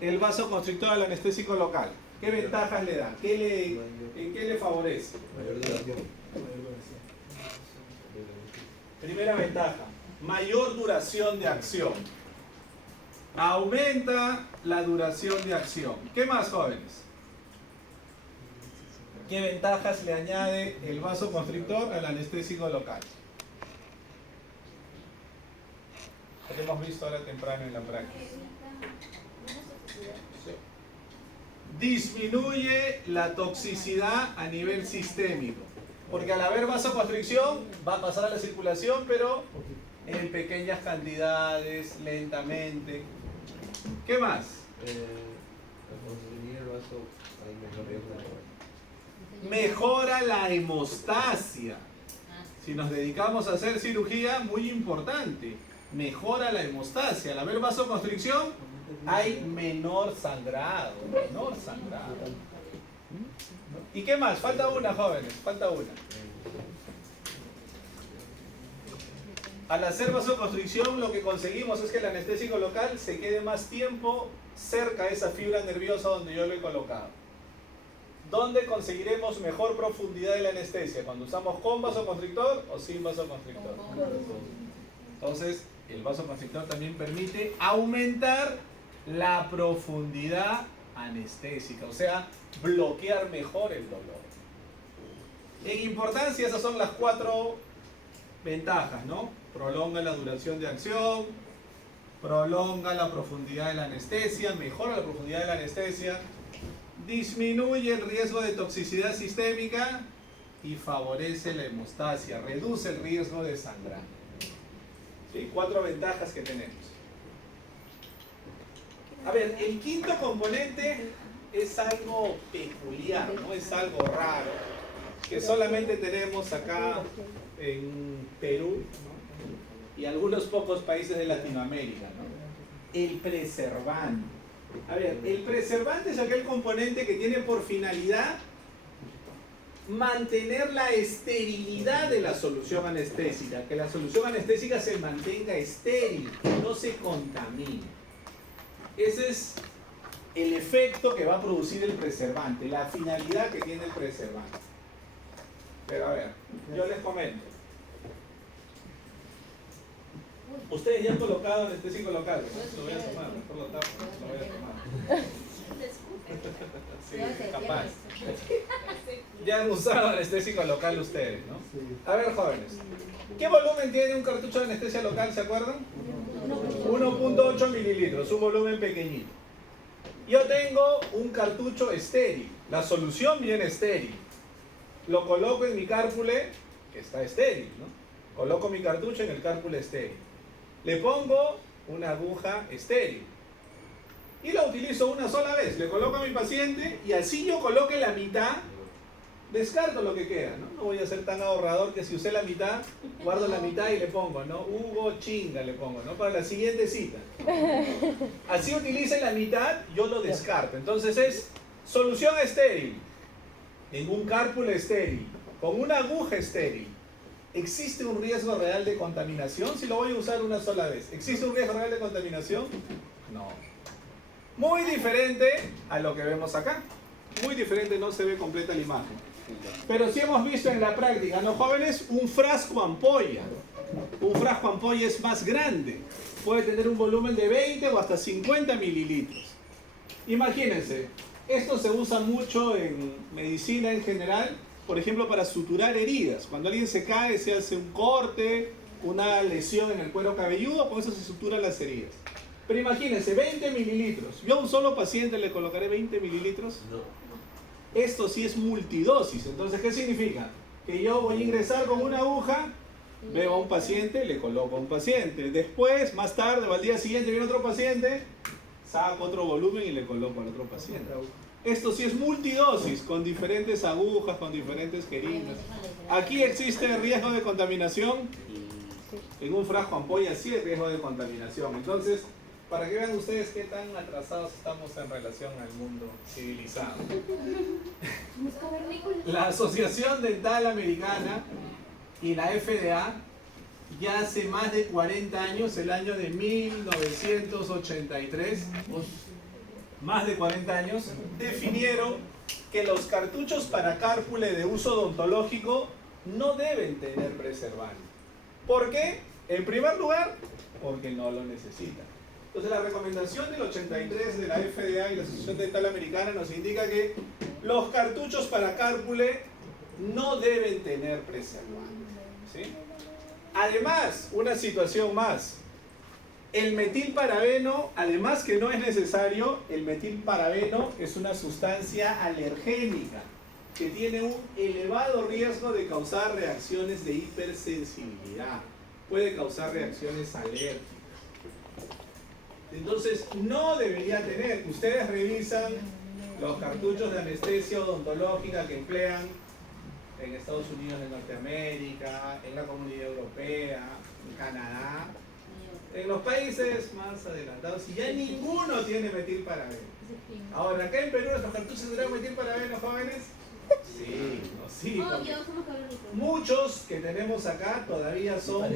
el vasoconstrictor al anestésico local? ¿Qué ventajas le da? ¿En qué le favorece? Primera ventaja, mayor duración de acción. Aumenta la duración de acción. ¿Qué más, jóvenes? ¿Qué ventajas le añade el vasoconstrictor al anestésico local? Lo que hemos visto ahora temprano en la práctica. Disminuye la toxicidad a nivel sistémico. Porque al haber vasoconstricción va a pasar a la circulación, pero en pequeñas cantidades, lentamente. ¿Qué más? Mejora la hemostasia. Si nos dedicamos a hacer cirugía, muy importante. Mejora la hemostasia. Al haber vasoconstricción, hay menor sangrado. ¿Y qué más? Falta una, jóvenes. Falta una. Al hacer vasoconstricción, lo que conseguimos es que el anestésico local se quede más tiempo cerca de esa fibra nerviosa donde yo lo he colocado. ¿Dónde conseguiremos mejor profundidad de la anestesia? ¿Cuando usamos con vasoconstrictor o sin vasoconstrictor? Entonces, el vasoconstrictor también permite aumentar la profundidad anestésica, o sea, bloquear mejor el dolor. En importancia, esas son las 4 ventajas, ¿no? Prolonga la duración de acción, prolonga la profundidad de la anestesia, mejora la profundidad de la anestesia, disminuye el riesgo de toxicidad sistémica y favorece la hemostasia, reduce el riesgo de sangrar. ¿Sí? 4 ventajas que tenemos. A ver, el quinto componente es algo peculiar, ¿no? Es algo raro, que solamente tenemos acá en Perú, ¿no? y algunos pocos países de Latinoamérica, ¿no? El preservante. A ver, el preservante es aquel componente que tiene por finalidad mantener la esterilidad de la solución anestésica, que la solución anestésica se mantenga estéril, que no se contamine. Ese es el efecto que va a producir el preservante, la finalidad que tiene el preservante. Pero a ver, yo les comento. Ustedes ya han colocado anestésico local, ¿no? Lo voy a tomar, mejor lo tapo, lo voy a tomar. Sí, capaz. Ya han usado anestésico local ustedes, ¿no? A ver, jóvenes, ¿qué volumen tiene un cartucho de anestesia local, se acuerdan? 1.8 mililitros, un volumen pequeñito. Yo tengo un cartucho estéril, la solución viene estéril. Lo coloco en mi cárpule, que está estéril, ¿no? Coloco mi cartucho en el cárpule estéril. Le pongo una aguja estéril. Y la utilizo una sola vez. Le coloco a mi paciente y así yo coloque la mitad, descarto lo que queda, ¿no? No voy a ser tan ahorrador que si usé la mitad, guardo la mitad y le pongo, ¿no? Hugo chinga le pongo, ¿no? Para la siguiente cita. Así utilice la mitad, yo lo descarto. Entonces es solución estéril, en un cárpule estéril, con una aguja estéril. ¿Existe un riesgo real de contaminación si lo voy a usar una sola vez? ¿Existe un riesgo real de contaminación? No. Muy diferente a lo que vemos acá. Muy diferente, no se ve completa la imagen. Pero sí hemos visto en la práctica, ¿no, jóvenes? Un frasco ampolla. Un frasco ampolla es más grande. Puede tener un volumen de 20 o hasta 50 mililitros. Imagínense, esto se usa mucho en medicina en general, por ejemplo, para suturar heridas. Cuando alguien se cae, se hace un corte, una lesión en el cuero cabelludo, con eso se suturan las heridas. Pero imagínense, 20 mililitros. Yo a un solo paciente le colocaré 20 mililitros. Esto sí es multidosis. Entonces, ¿qué significa? Que yo voy a ingresar con una aguja, veo a un paciente, le coloco a un paciente. Después, más tarde o al día siguiente, viene otro paciente, saco otro volumen y le coloco al otro paciente. Esto sí es multidosis, con diferentes agujas, con diferentes jeringas. Aquí existe riesgo de contaminación. En un frasco ampolla sí hay riesgo de contaminación. Entonces, para que vean ustedes qué tan atrasados estamos en relación al mundo civilizado. La Asociación Dental Americana y la FDA ya hace más de 40 años, el año de 1983, más de 40 años, definieron que los cartuchos para cárpule de uso odontológico no deben tener preservante. ¿Por qué? En primer lugar, porque no lo necesitan. Entonces la recomendación del 83 de la FDA y la Asociación Dental Americana nos indica que los cartuchos para cárpule no deben tener preservante, ¿sí? Además, una situación más. El metilparabeno, además que no es necesario, el metilparabeno es una sustancia alergénica que tiene un elevado riesgo de causar reacciones de hipersensibilidad. Puede causar reacciones alérgicas. Entonces, no debería tener. Ustedes revisan los cartuchos de anestesia odontológica que emplean en Estados Unidos de Norteamérica, en la Comunidad Europea, en Canadá, en los países más adelantados, y ya ninguno tiene metilparabeno. Ahora, acá en Perú, ¿los cartuchos tendrán metilparabeno, jóvenes? Sí, no, sí. Muchos que tenemos acá todavía son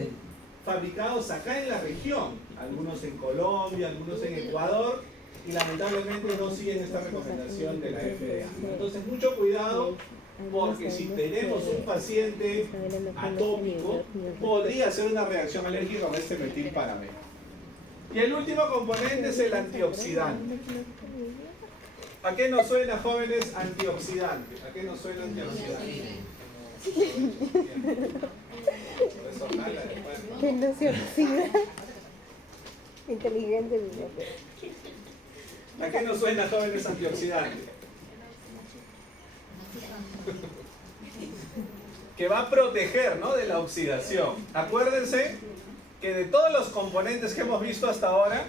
fabricados acá en la región, algunos en Colombia, algunos en Ecuador, y lamentablemente no siguen esta recomendación de la FDA. Entonces, mucho cuidado, porque si tenemos un paciente atópico, podría ser una reacción alérgica con este metilparabeno. Y el último componente es el antioxidante. ¿A qué nos suena, jóvenes, antioxidante? ¿A qué nos suena antioxidante? Que no se oxida. Inteligente, mi papá. ¿A qué nos suena, jóvenes, antioxidante? Que va a proteger, ¿no?, de la oxidación. Acuérdense que de todos los componentes que hemos visto hasta ahora,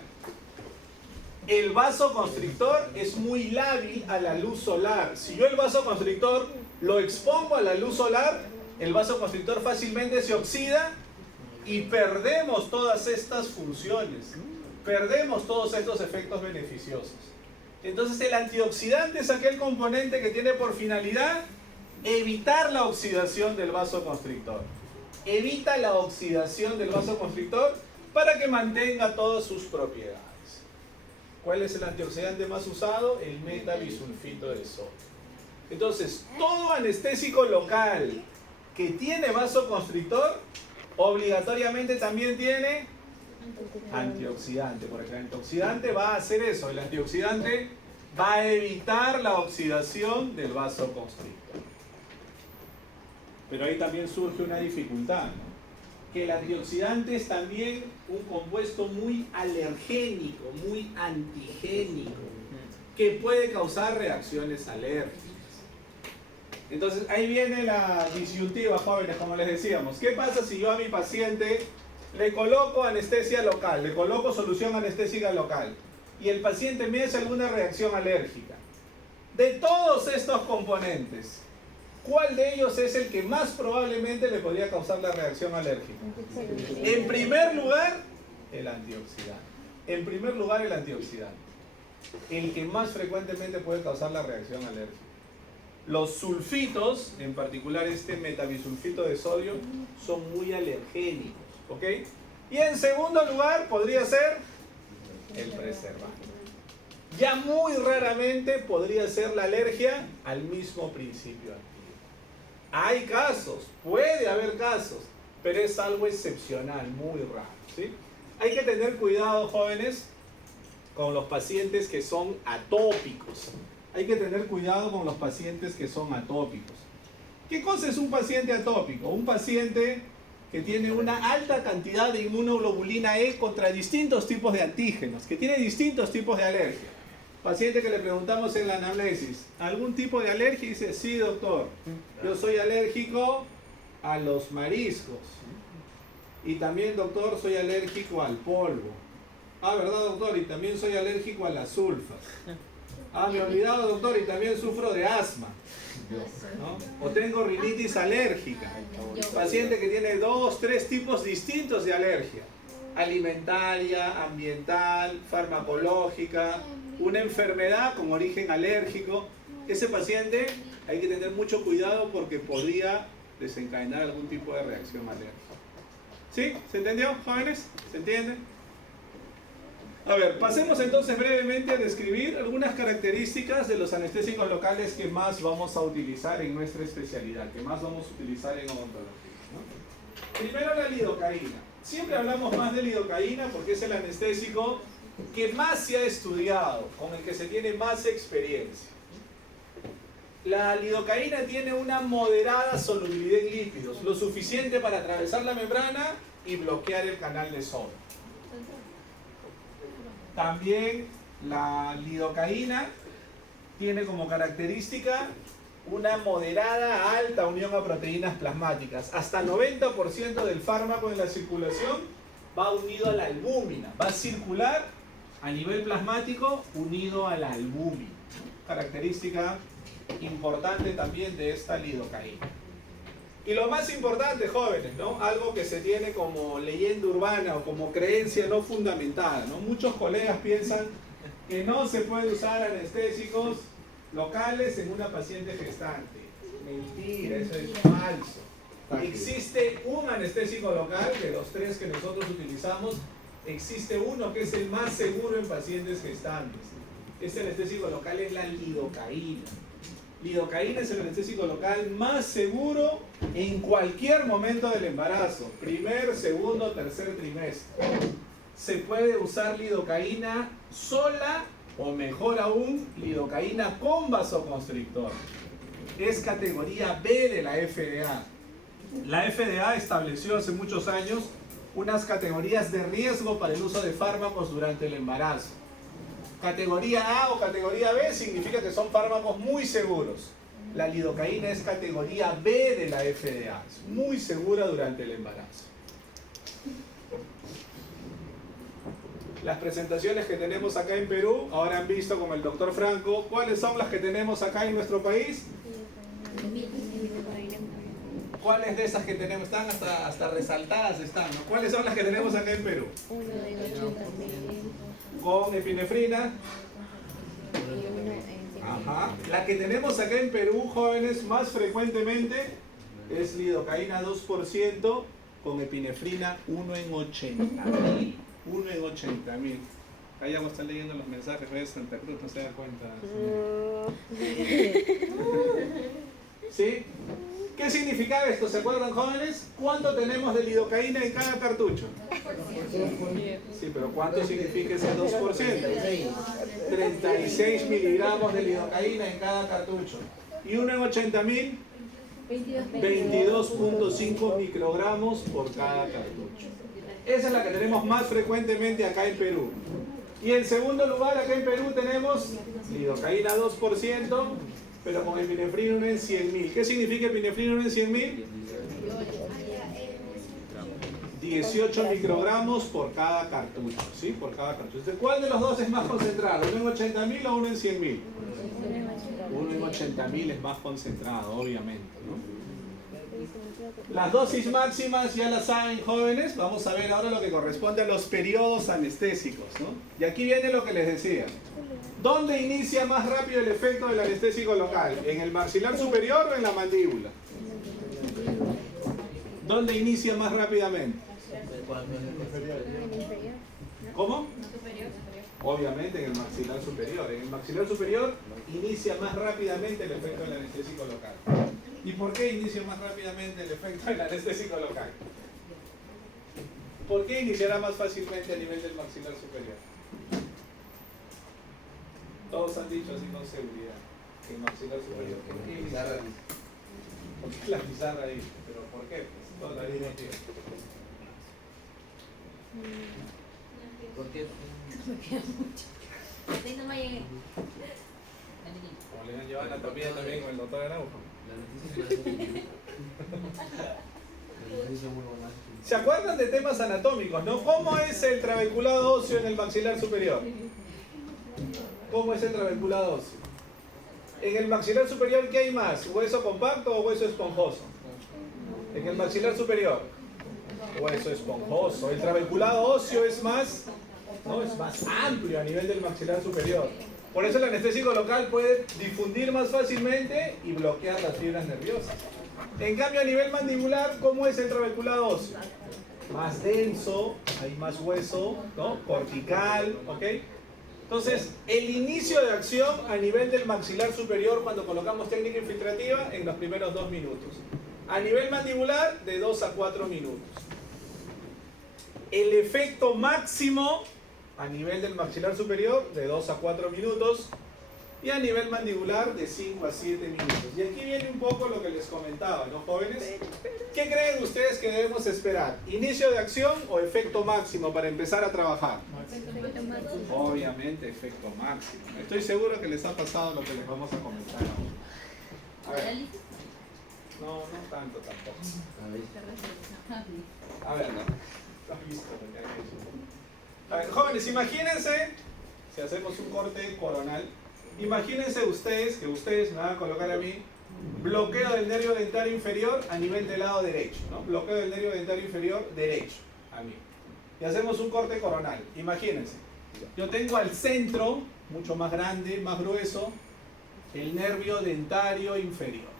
el vasoconstrictor es muy lábil a la luz solar. Si yo el vasoconstrictor lo expongo a la luz solar, el vasoconstrictor fácilmente se oxida y perdemos todas estas funciones, perdemos todos estos efectos beneficiosos. Entonces el antioxidante es aquel componente que tiene por finalidad evitar la oxidación del vasoconstrictor. Evita la oxidación del vasoconstrictor para que mantenga todas sus propiedades. ¿Cuál es el antioxidante más usado? El metabisulfito de sodio. Entonces, todo anestésico local que tiene vasoconstrictor, obligatoriamente también tiene antioxidante, porque el antioxidante va a hacer eso, el antioxidante va a evitar la oxidación del vasoconstrictor. Pero ahí también surge una dificultad, ¿no? Que el antioxidante es también un compuesto muy alergénico, muy antigénico, que puede causar reacciones alérgicas. Entonces ahí viene la disyuntiva, jóvenes, como les decíamos. ¿Qué pasa si yo a mi paciente le coloco anestesia local, le coloco solución anestésica local y el paciente me hace alguna reacción alérgica? De todos estos componentes, ¿cuál de ellos es el que más probablemente le podría causar la reacción alérgica? En primer lugar, el antioxidante. En primer lugar, el antioxidante. El que más frecuentemente puede causar la reacción alérgica. Los sulfitos, en particular este metabisulfito de sodio, son muy alergénicos, ¿ok? Y en segundo lugar podría ser el preservante. Ya muy raramente podría ser la alergia al mismo principio activo. Hay casos, puede haber casos, pero es algo excepcional, muy raro, ¿sí? Hay que tener cuidado, jóvenes, con los pacientes que son atópicos. Hay que tener cuidado con los pacientes que son atópicos. ¿Qué cosa es un paciente atópico? Un paciente que tiene una alta cantidad de inmunoglobulina E contra distintos tipos de antígenos, que tiene distintos tipos de alergia. Paciente que le preguntamos en la anamnesis, ¿algún tipo de alergia? Y dice, sí, doctor, yo soy alérgico a los mariscos. Y también, doctor, soy alérgico al polvo. Ah, ¿verdad, doctor? Y también soy alérgico a las sulfas. Ah, me he olvidado, doctor, y también sufro de asma, ¿no? O tengo rinitis alérgica. Paciente que tiene 2, 3 tipos distintos de alergia. Alimentaria, ambiental, farmacológica, una enfermedad con origen alérgico. Ese paciente hay que tener mucho cuidado porque podría desencadenar algún tipo de reacción alérgica. ¿Sí? ¿Se entendió, jóvenes? ¿Se entiende? A ver, pasemos entonces brevemente a describir algunas características de los anestésicos locales que más vamos a utilizar en nuestra especialidad, que más vamos a utilizar en odontología, ¿no? Primero, la lidocaína. Siempre hablamos más de lidocaína porque es el anestésico que más se ha estudiado, con el que se tiene más experiencia. La lidocaína tiene una moderada solubilidad en lípidos, lo suficiente para atravesar la membrana y bloquear el canal de sodio. También la lidocaína tiene como característica una moderada a alta unión a proteínas plasmáticas. Hasta 90% del fármaco en la circulación va unido a la albúmina, va a circular a nivel plasmático unido a la albúmina. Característica importante también de esta lidocaína. Y lo más importante, jóvenes, ¿no? Algo que se tiene como leyenda urbana o como creencia no fundamentada, ¿no? Muchos colegas piensan que no se puede usar anestésicos locales en una paciente gestante. Mentira, eso es falso. Existe un anestésico local, de los 3 que nosotros utilizamos, existe uno que es el más seguro en pacientes gestantes. Este anestésico local es la lidocaína. Lidocaína es el anestésico local más seguro en cualquier momento del embarazo, primer, segundo, tercer trimestre. Se puede usar lidocaína sola o mejor aún, lidocaína con vasoconstrictor. Es categoría B de la FDA. La FDA estableció hace muchos años unas categorías de riesgo para el uso de fármacos durante el embarazo. Categoría A o categoría B significa que son fármacos muy seguros. La lidocaína es categoría B de la FDA, es muy segura durante el embarazo. Las presentaciones que tenemos acá en Perú, ahora han visto con el doctor Franco, ¿cuáles son las que tenemos acá en nuestro país? ¿Cuáles de esas que tenemos? Están hasta resaltadas, están, ¿no? ¿Cuáles son las que tenemos acá en Perú? Con epinefrina. Ajá. La que tenemos acá en Perú, jóvenes, más frecuentemente es lidocaína 2% con epinefrina 1 en 80.000. 1 en 80.000. Ahí ya están leyendo los mensajes de Santa Cruz, no se da cuenta. ¿Sí? ¿Qué significa esto? ¿Se acuerdan, jóvenes? ¿Cuánto tenemos de lidocaína en cada cartucho? Sí, pero ¿cuánto significa ese 2%? 36 miligramos de lidocaína en cada cartucho. ¿Y 1 en 80.000? 22.5 microgramos por cada cartucho. Esa es la que tenemos más frecuentemente acá en Perú. Y en segundo lugar, acá en Perú tenemos lidocaína 2%, pero con epinefrina 1 en 100.000. ¿Qué significa epinefrina 1 en 100.000? 18 microgramos por cada cartucho, ¿sí? Por cada cartucho. Entonces, ¿cuál de los dos es más concentrado? ¿1 en 80.000 o 1 en 100.000? 1 en 80.000 es más concentrado, obviamente, ¿no? Las dosis máximas ya las saben, jóvenes. Vamos a ver ahora lo que corresponde a los periodos anestésicos, ¿no? Y aquí viene lo que les decía. ¿Dónde inicia más rápido el efecto del anestésico local? ¿En el maxilar superior o en la mandíbula? ¿Dónde inicia más rápidamente? ¿Cómo? Obviamente en el maxilar superior. En el maxilar superior inicia más rápidamente el efecto del anestésico local. ¿Y por qué inicia más rápidamente el efecto del anestésico local? ¿Por qué iniciará más fácilmente a nivel del maxilar superior? Todos han dicho así con seguridad. El maxilar superior. ¿Por qué iniciará? Porque es la pizarra ahí. ¿Pero por qué? Pues toda la misma tiempo. ¿Por qué? Sí, no me llegué. Como le han llevado anatomía también con el doctor Araujo. ¿Se acuerdan de temas anatómicos, no? ¿Cómo es el trabeculado óseo en el maxilar superior? ¿Cómo es el trabeculado óseo? En el maxilar superior, ¿qué hay más? ¿Hueso compacto o hueso esponjoso? En el maxilar superior, hueso esponjoso. El trabeculado óseo es más, ¿no? Es más amplio a nivel del maxilar superior. Por eso el anestésico local puede difundir más fácilmente y bloquear las fibras nerviosas. En cambio, a nivel mandibular, ¿cómo es el trabeculado óseo? Más denso, hay más hueso, ¿no? Cortical, ¿ok? Entonces, el inicio de acción a nivel del maxilar superior cuando colocamos técnica infiltrativa en los primeros 2 minutos. A nivel mandibular, de 2 a 4 minutos. El efecto máximo a nivel del maxilar superior, de 2 a 4 minutos. Y a nivel mandibular, de 5 a 7 minutos. Y aquí viene un poco lo que les comentaba, ¿no, jóvenes? ¿Qué creen ustedes que debemos esperar? ¿Inicio de acción o efecto máximo para empezar a trabajar? Obviamente, efecto máximo. Estoy seguro que les ha pasado lo que les vamos a comentar ahora. A ver. No tanto tampoco. A ver, ¿no? ¿Has visto lo que hay hecho? A ver, jóvenes, imagínense, si hacemos un corte coronal, imagínense ustedes, que ustedes me van a colocar a mí, bloqueo del nervio dentario inferior a nivel del lado derecho, ¿no? Bloqueo del nervio dentario inferior derecho, a mí. Y hacemos un corte coronal, imagínense. Yo tengo al centro, mucho más grande, más grueso, el nervio dentario inferior.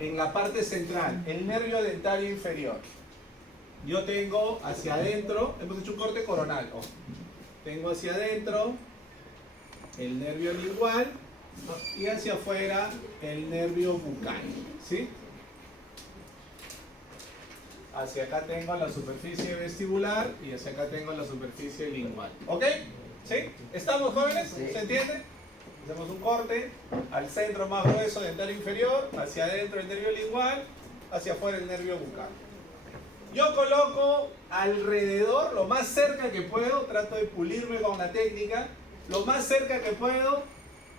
En la parte central, el nervio dentario inferior. Yo tengo hacia adentro, hemos hecho un corte coronal, ojo. Tengo hacia adentro el nervio lingual, ¿no? Y hacia afuera el nervio bucal, ¿sí? Hacia acá tengo la superficie vestibular y hacia acá tengo la superficie lingual. ¿Ok? ¿Sí? ¿Estamos, jóvenes? Sí. ¿Se entiende? Hacemos un corte al centro más grueso dentario inferior, hacia adentro el nervio lingual, hacia afuera el nervio bucal. Yo coloco alrededor, lo más cerca que puedo, trato de pulirme con la técnica, lo más cerca que puedo,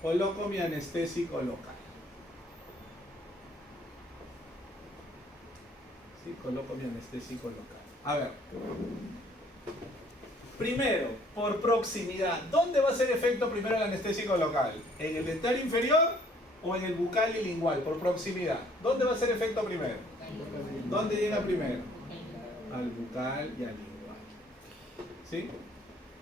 coloco mi anestésico local. ¿Sí? Coloco mi anestésico local. A ver. Primero, por proximidad. ¿Dónde va a hacer efecto primero el anestésico local? ¿En el dentario inferior o en el bucal y lingual, por proximidad. ¿Dónde va a hacer efecto primero? ¿Dónde llega primero? Al bucal y al lingual. ¿Sí?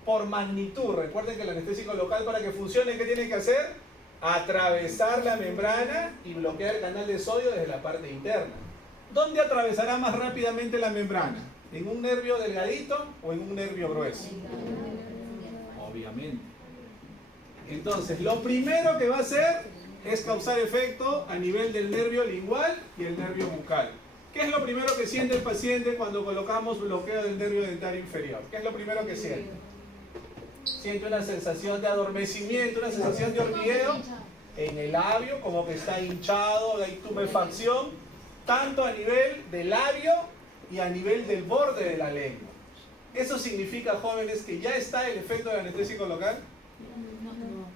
Por magnitud, recuerden que el anestésico local para que funcione, ¿qué tiene que hacer? Atravesar la membrana y bloquear el canal de sodio desde la parte interna. ¿Dónde atravesará más rápidamente la membrana? ¿En un nervio delgadito o en un nervio grueso? Obviamente. Entonces, lo primero que va a hacer es causar efecto a nivel del nervio lingual y el nervio bucal. ¿Qué es lo primero que siente el paciente cuando colocamos bloqueo del nervio dentario inferior? ¿Qué es lo primero que siente? Siente una sensación de adormecimiento, una sensación de hormigueo en el labio, como que está hinchado, hay tumefacción, tanto a nivel del labio y a nivel del borde de la lengua. ¿Eso significa, jóvenes, que ya está el efecto del anestésico local?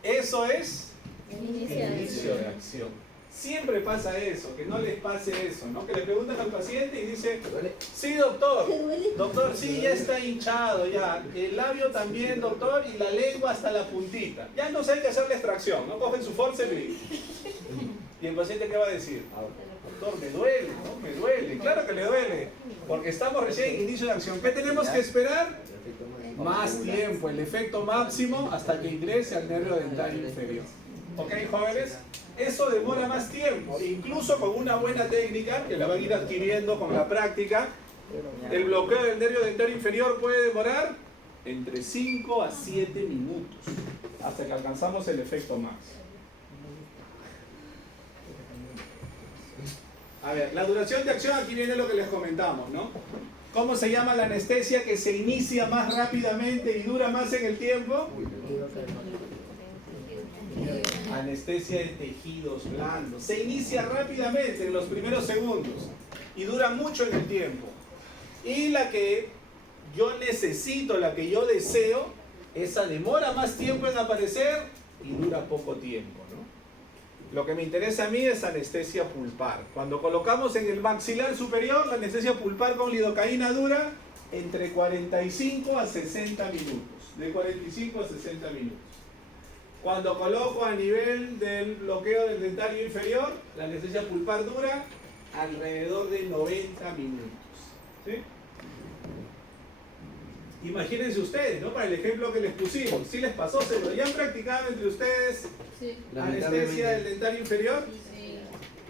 Eso es el inicio de acción. Siempre pasa eso, que no les pase eso, ¿no? Que le preguntan al paciente y dice, sí, doctor, doctor, sí, ya está hinchado, ya, el labio también, doctor, y la lengua hasta la puntita. Ya no hay que hacer la extracción, ¿no? Cogen su forceps y el paciente, ¿qué va a decir? Doctor, me duele, ¿no? Me duele, claro que le duele, porque estamos recién en inicio de acción. ¿Qué tenemos que esperar? Más tiempo, el efecto máximo hasta que ingrese al nervio dentario inferior. ¿Ok, jóvenes? Eso demora más tiempo, incluso con una buena técnica, que la van a ir adquiriendo con la práctica. El bloqueo del nervio dentario inferior puede demorar entre 5 a 7 minutos, hasta que alcanzamos el efecto máximo. A ver, la duración de acción, aquí viene lo que les comentamos, ¿no? ¿Cómo se llama la anestesia que se inicia más rápidamente y dura más en el tiempo? Anestesia de tejidos blandos. Se inicia rápidamente en los primeros segundos y dura mucho en el tiempo. Y la que yo necesito, la que yo deseo, esa demora más tiempo en aparecer y dura poco tiempo, ¿no? Lo que me interesa a mí es anestesia pulpar. Cuando colocamos en el maxilar superior, la anestesia pulpar con lidocaína dura entre 45 a 60 minutos. De 45 a 60 minutos. Cuando coloco a nivel del bloqueo del dentario inferior, la anestesia pulpar dura alrededor de 90 minutos. ¿Sí? Imagínense ustedes, ¿no? Para el ejemplo que les pusimos, ¿sí les pasó? ¿Se lo ya han practicado entre ustedes? Sí. Anestesia del dentario inferior. Sí.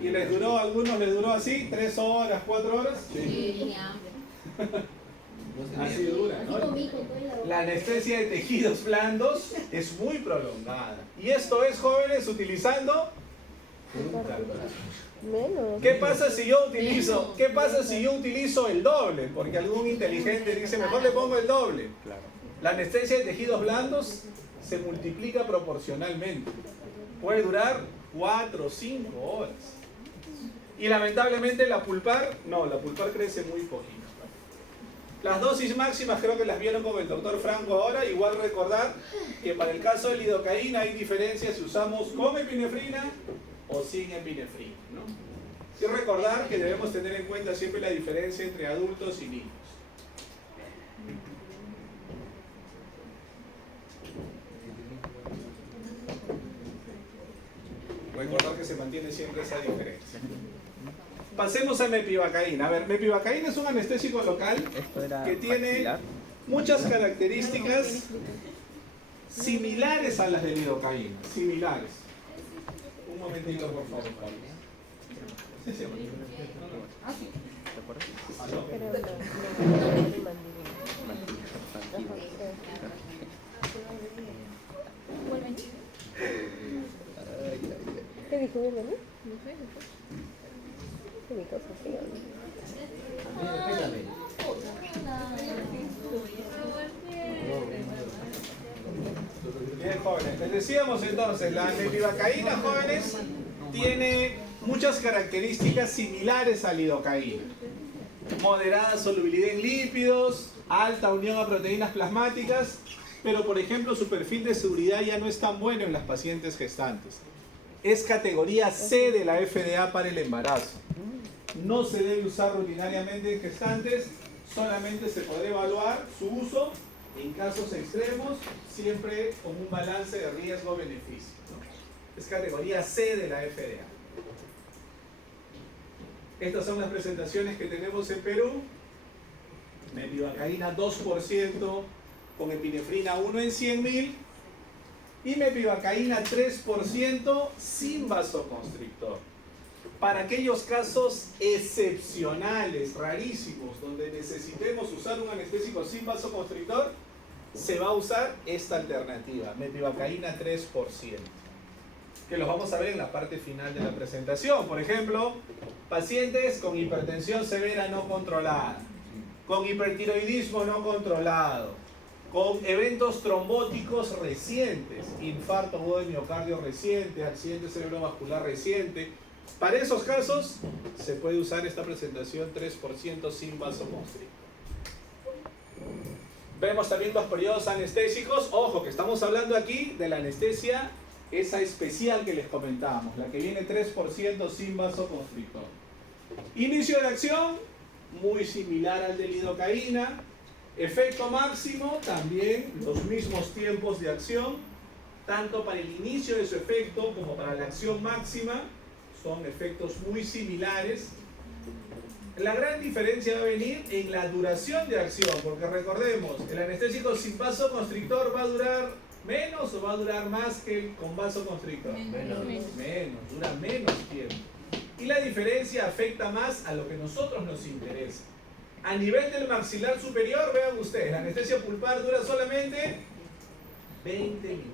¿Y les duró, a algunos les duró así, 3 horas, 4 horas? Sí. Así dura, ¿no? La anestesia de tejidos blandos es muy prolongada. Y esto es, jóvenes, utilizando un cartucho. ¿Qué pasa si yo utilizo el doble? Porque algún inteligente dice, mejor le pongo el doble. La anestesia de tejidos blandos se multiplica proporcionalmente. Puede durar 4 o 5 horas. Y lamentablemente la pulpar crece muy poquito. Las dosis máximas creo que las vieron con el doctor Franco ahora. Igual recordar que para el caso de lidocaína hay diferencias si usamos con epinefrina o sin epinefrina, ¿no? Y recordar que debemos tener en cuenta siempre la diferencia entre adultos y niños. Recordar que se mantiene siempre esa diferencia. Pasemos a mepivacaína. A ver, mepivacaína es un anestésico local que tiene muchas características similares a las de lidocaína. Similares. Un momentito, por favor. Sí, sí. ¿Qué dijo mi hermano? ¿Qué mi cosa fría? Bien, jóvenes. Les decíamos entonces, la mepivacaína, jóvenes, tiene muchas características similares a lidocaína. Moderada solubilidad en lípidos, alta unión a proteínas plasmáticas, pero por ejemplo su perfil de seguridad ya no es tan bueno en las pacientes gestantes. Es categoría C de la FDA para el embarazo. No se debe usar rutinariamente en gestantes, solamente se podrá evaluar su uso en casos extremos, siempre con un balance de riesgo-beneficio, ¿no? Es categoría C de la FDA. Estas son las presentaciones que tenemos en Perú. Mepivacaína 2% con epinefrina 1 en 100.000 y mepivacaína 3% sin vasoconstrictor. Para aquellos casos excepcionales, rarísimos, donde necesitemos usar un anestésico sin vasoconstrictor, se va a usar esta alternativa, mepivacaína 3%, que los vamos a ver en la parte final de la presentación. Por ejemplo, pacientes con hipertensión severa no controlada, con hipertiroidismo no controlado, con eventos trombóticos recientes, infarto agudo de miocardio reciente, accidente cerebrovascular reciente. Para esos casos se puede usar esta presentación 3% sin vasoconstrictor. Vemos también los periodos anestésicos. Ojo, que estamos hablando aquí de la anestesia esa especial que les comentábamos, la que viene 3% sin vasoconstrictor. Inicio de acción, muy similar al de lidocaína. Efecto máximo, también los mismos tiempos de acción, tanto para el inicio de su efecto como para la acción máxima. Son efectos muy similares. La gran diferencia va a venir en la duración de acción, porque recordemos, el anestésico sin vasoconstrictor va a durar menos o va a durar más que el con vasoconstrictor. Menos. Dura menos tiempo. Y la diferencia afecta más a lo que a nosotros nos interesa. A nivel del maxilar superior, vean ustedes, la anestesia pulpar dura solamente 20 minutos.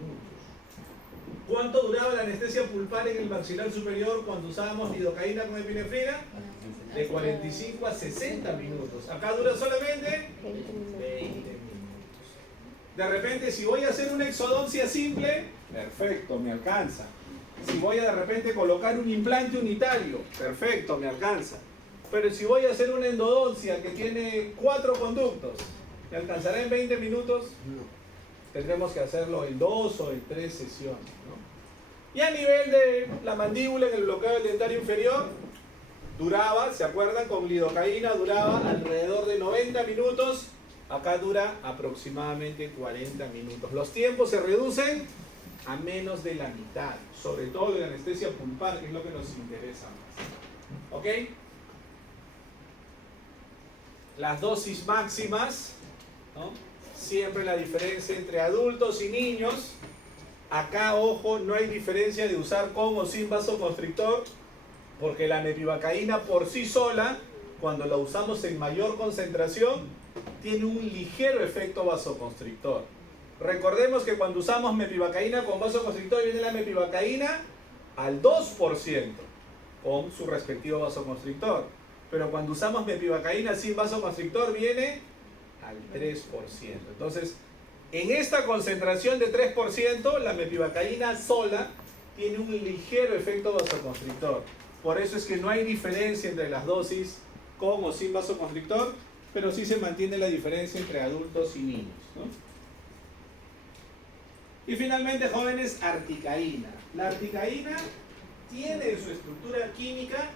¿Cuánto duraba la anestesia pulpar en el maxilar superior cuando usábamos lidocaína con epinefrina? De 45 a 60 minutos. Acá dura solamente 20 minutos. De repente, si voy a hacer una exodoncia simple, perfecto, me alcanza. Si voy a de repente colocar un implante unitario, perfecto, me alcanza. Pero si voy a hacer una endodoncia que tiene 4 conductos, ¿me alcanzará en 20 minutos? No. Tendremos que hacerlo en 2 o en 3 sesiones, ¿no? Y a nivel de la mandíbula en el bloqueo del dentario inferior, duraba, ¿se acuerdan? Con lidocaína duraba alrededor de 90 minutos. Acá dura aproximadamente 40 minutos. Los tiempos se reducen a menos de la mitad, sobre todo de la anestesia pulpar, que es lo que nos interesa más. ¿Ok? Las dosis máximas, ¿no? Siempre la diferencia entre adultos y niños. Acá, ojo, no hay diferencia de usar con o sin vasoconstrictor, porque la mepivacaína por sí sola, cuando la usamos en mayor concentración, tiene un ligero efecto vasoconstrictor. Recordemos que cuando usamos mepivacaína con vasoconstrictor, viene la mepivacaína al 2% con su respectivo vasoconstrictor. Pero cuando usamos mepivacaína sin vasoconstrictor, viene al 3%. Entonces, en esta concentración de 3%, la mepivacaína sola tiene un ligero efecto vasoconstrictor. Por eso es que no hay diferencia entre las dosis con o sin vasoconstrictor, pero sí se mantiene la diferencia entre adultos y niños, ¿no? Y finalmente, jóvenes, articaína. La articaína tiene en su estructura química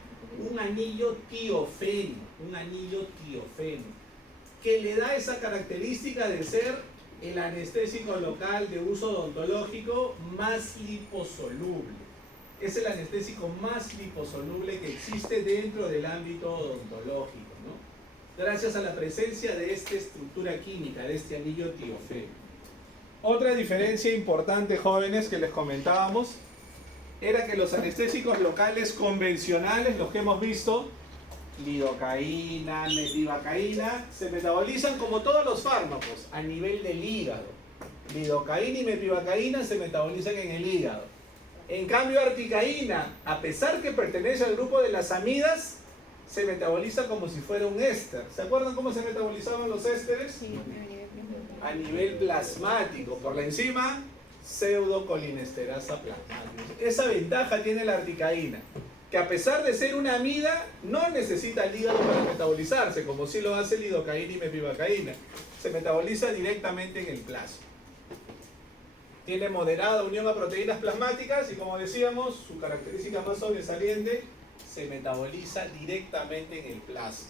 un anillo tiofeno, que le da esa característica de ser el anestésico local de uso odontológico más liposoluble. Es el anestésico más liposoluble que existe dentro del ámbito odontológico, ¿no? Gracias a la presencia de esta estructura química, de este anillo tiofeno. Otra diferencia importante, jóvenes, que les comentábamos, era que los anestésicos locales convencionales, los que hemos visto, lidocaína, mepivacaína, se metabolizan como todos los fármacos a nivel del hígado. Lidocaína y mepivacaína se metabolizan en el hígado. En cambio, articaína, a pesar que pertenece al grupo de las amidas, se metaboliza como si fuera un éster. ¿Se acuerdan cómo se metabolizaban los ésteres? Sí, A nivel plasmático, por la enzima pseudocolinesterasa plasmática. Esa ventaja tiene la articaína, que a pesar de ser una amida, no necesita el hígado para metabolizarse, como sí lo hace lidocaína y mepivacaína. Se metaboliza directamente en el plasma. Tiene moderada unión a proteínas plasmáticas y, como decíamos, su característica más sobresaliente, se metaboliza directamente en el plasma.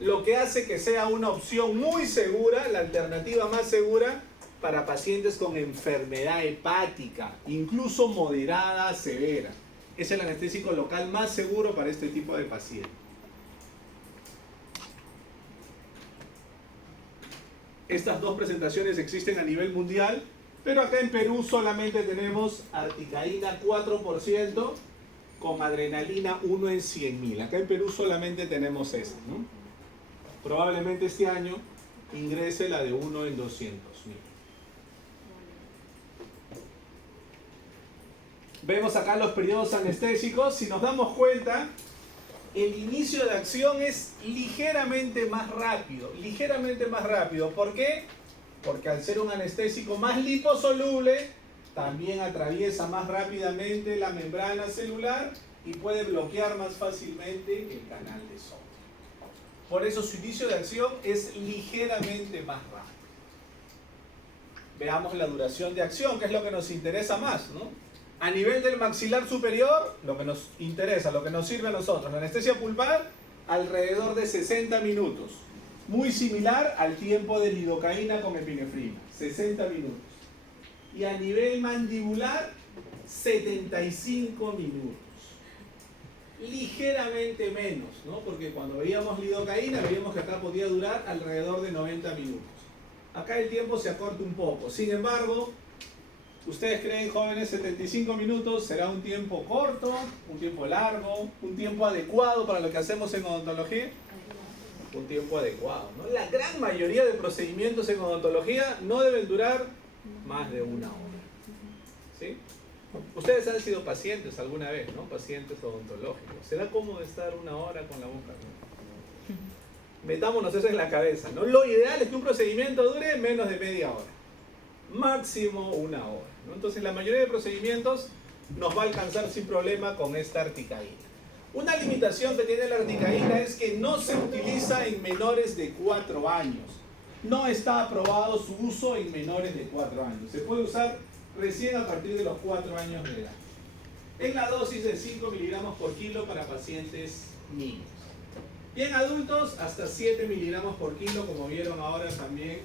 Lo que hace que sea una opción muy segura, la alternativa más segura para pacientes con enfermedad hepática, incluso moderada a severa. Es el anestésico local más seguro para este tipo de pacientes. Estas dos presentaciones existen a nivel mundial, pero acá en Perú solamente tenemos articaína 4% con adrenalina 1 en 100.000. Acá en Perú solamente tenemos esa, ¿no? Probablemente este año ingrese la de 1 en 200.000. Vemos acá los periodos anestésicos. Si nos damos cuenta, el inicio de acción es ligeramente más rápido. Ligeramente más rápido. ¿Por qué? Porque al ser un anestésico más liposoluble, también atraviesa más rápidamente la membrana celular y puede bloquear más fácilmente el canal de sodio. Por eso su inicio de acción es ligeramente más rápido. Veamos la duración de acción, que es lo que nos interesa más, ¿no? A nivel del maxilar superior, lo que nos interesa, lo que nos sirve a nosotros, la anestesia pulpar, alrededor de 60 minutos. Muy similar al tiempo de lidocaína con epinefrina, 60 minutos. Y a nivel mandibular, 75 minutos. Ligeramente menos, ¿no? Porque cuando veíamos lidocaína, veíamos que acá podía durar alrededor de 90 minutos. Acá el tiempo se acorta un poco. Sin embargo, ¿ustedes creen, jóvenes, 75 minutos será un tiempo corto, un tiempo largo, un tiempo adecuado para lo que hacemos en odontología? Un tiempo adecuado, ¿no? La gran mayoría de procedimientos en odontología no deben durar más de una hora. ¿Sí? Ustedes han sido pacientes alguna vez, ¿no? Pacientes odontológicos. ¿Será cómodo estar una hora con la boca? ¿No? Metámonos eso en la cabeza, ¿no? Lo ideal es que un procedimiento dure menos de media hora. Máximo una hora, ¿no? Entonces la mayoría de procedimientos nos va a alcanzar sin problema con esta articaína. Una limitación que tiene la articaína es que no se utiliza en menores de 4 años. No está aprobado su uso en menores de 4 años. Se puede usar recién a partir de los 4 años de edad. En la dosis de 5 miligramos por kilo para pacientes niños. Y en adultos hasta 7 miligramos por kilo, como vieron ahora también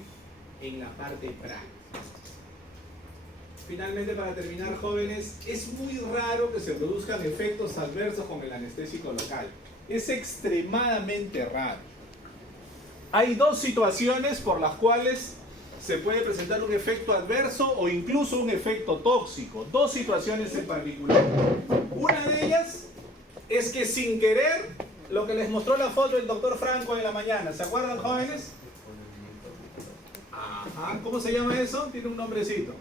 en la parte práctica. Finalmente, para terminar, jóvenes, es muy raro que se produzcan efectos adversos con el anestésico local. Es extremadamente raro. Hay dos situaciones por las cuales se puede presentar un efecto adverso o incluso un efecto tóxico. Dos situaciones en particular. Una de ellas es que sin querer, lo que les mostró la foto del doctor Franco de la mañana, ¿se acuerdan, jóvenes? Ajá. ¿Cómo se llama eso? Tiene un nombrecito.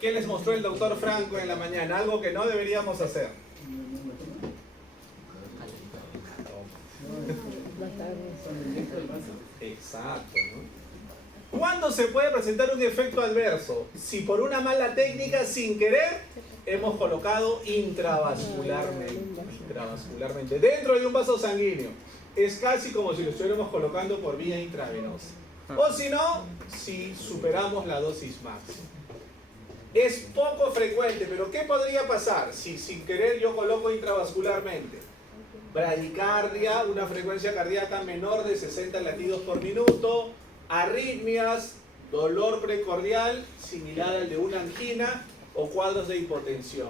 ¿Qué les mostró el doctor Franco en la mañana? Algo que no deberíamos hacer. Exacto, ¿no? ¿Cuándo se puede presentar un efecto adverso? Si por una mala técnica, sin querer, hemos colocado intravascularmente. Dentro de un vaso sanguíneo. Es casi como si lo estuviéramos colocando por vía intravenosa. O si no, si superamos la dosis máxima. Es poco frecuente, pero ¿qué podría pasar si sin querer yo coloco intravascularmente? Bradicardia, una frecuencia cardíaca menor de 60 latidos por minuto, arritmias, dolor precordial similar al de una angina o cuadros de hipotensión.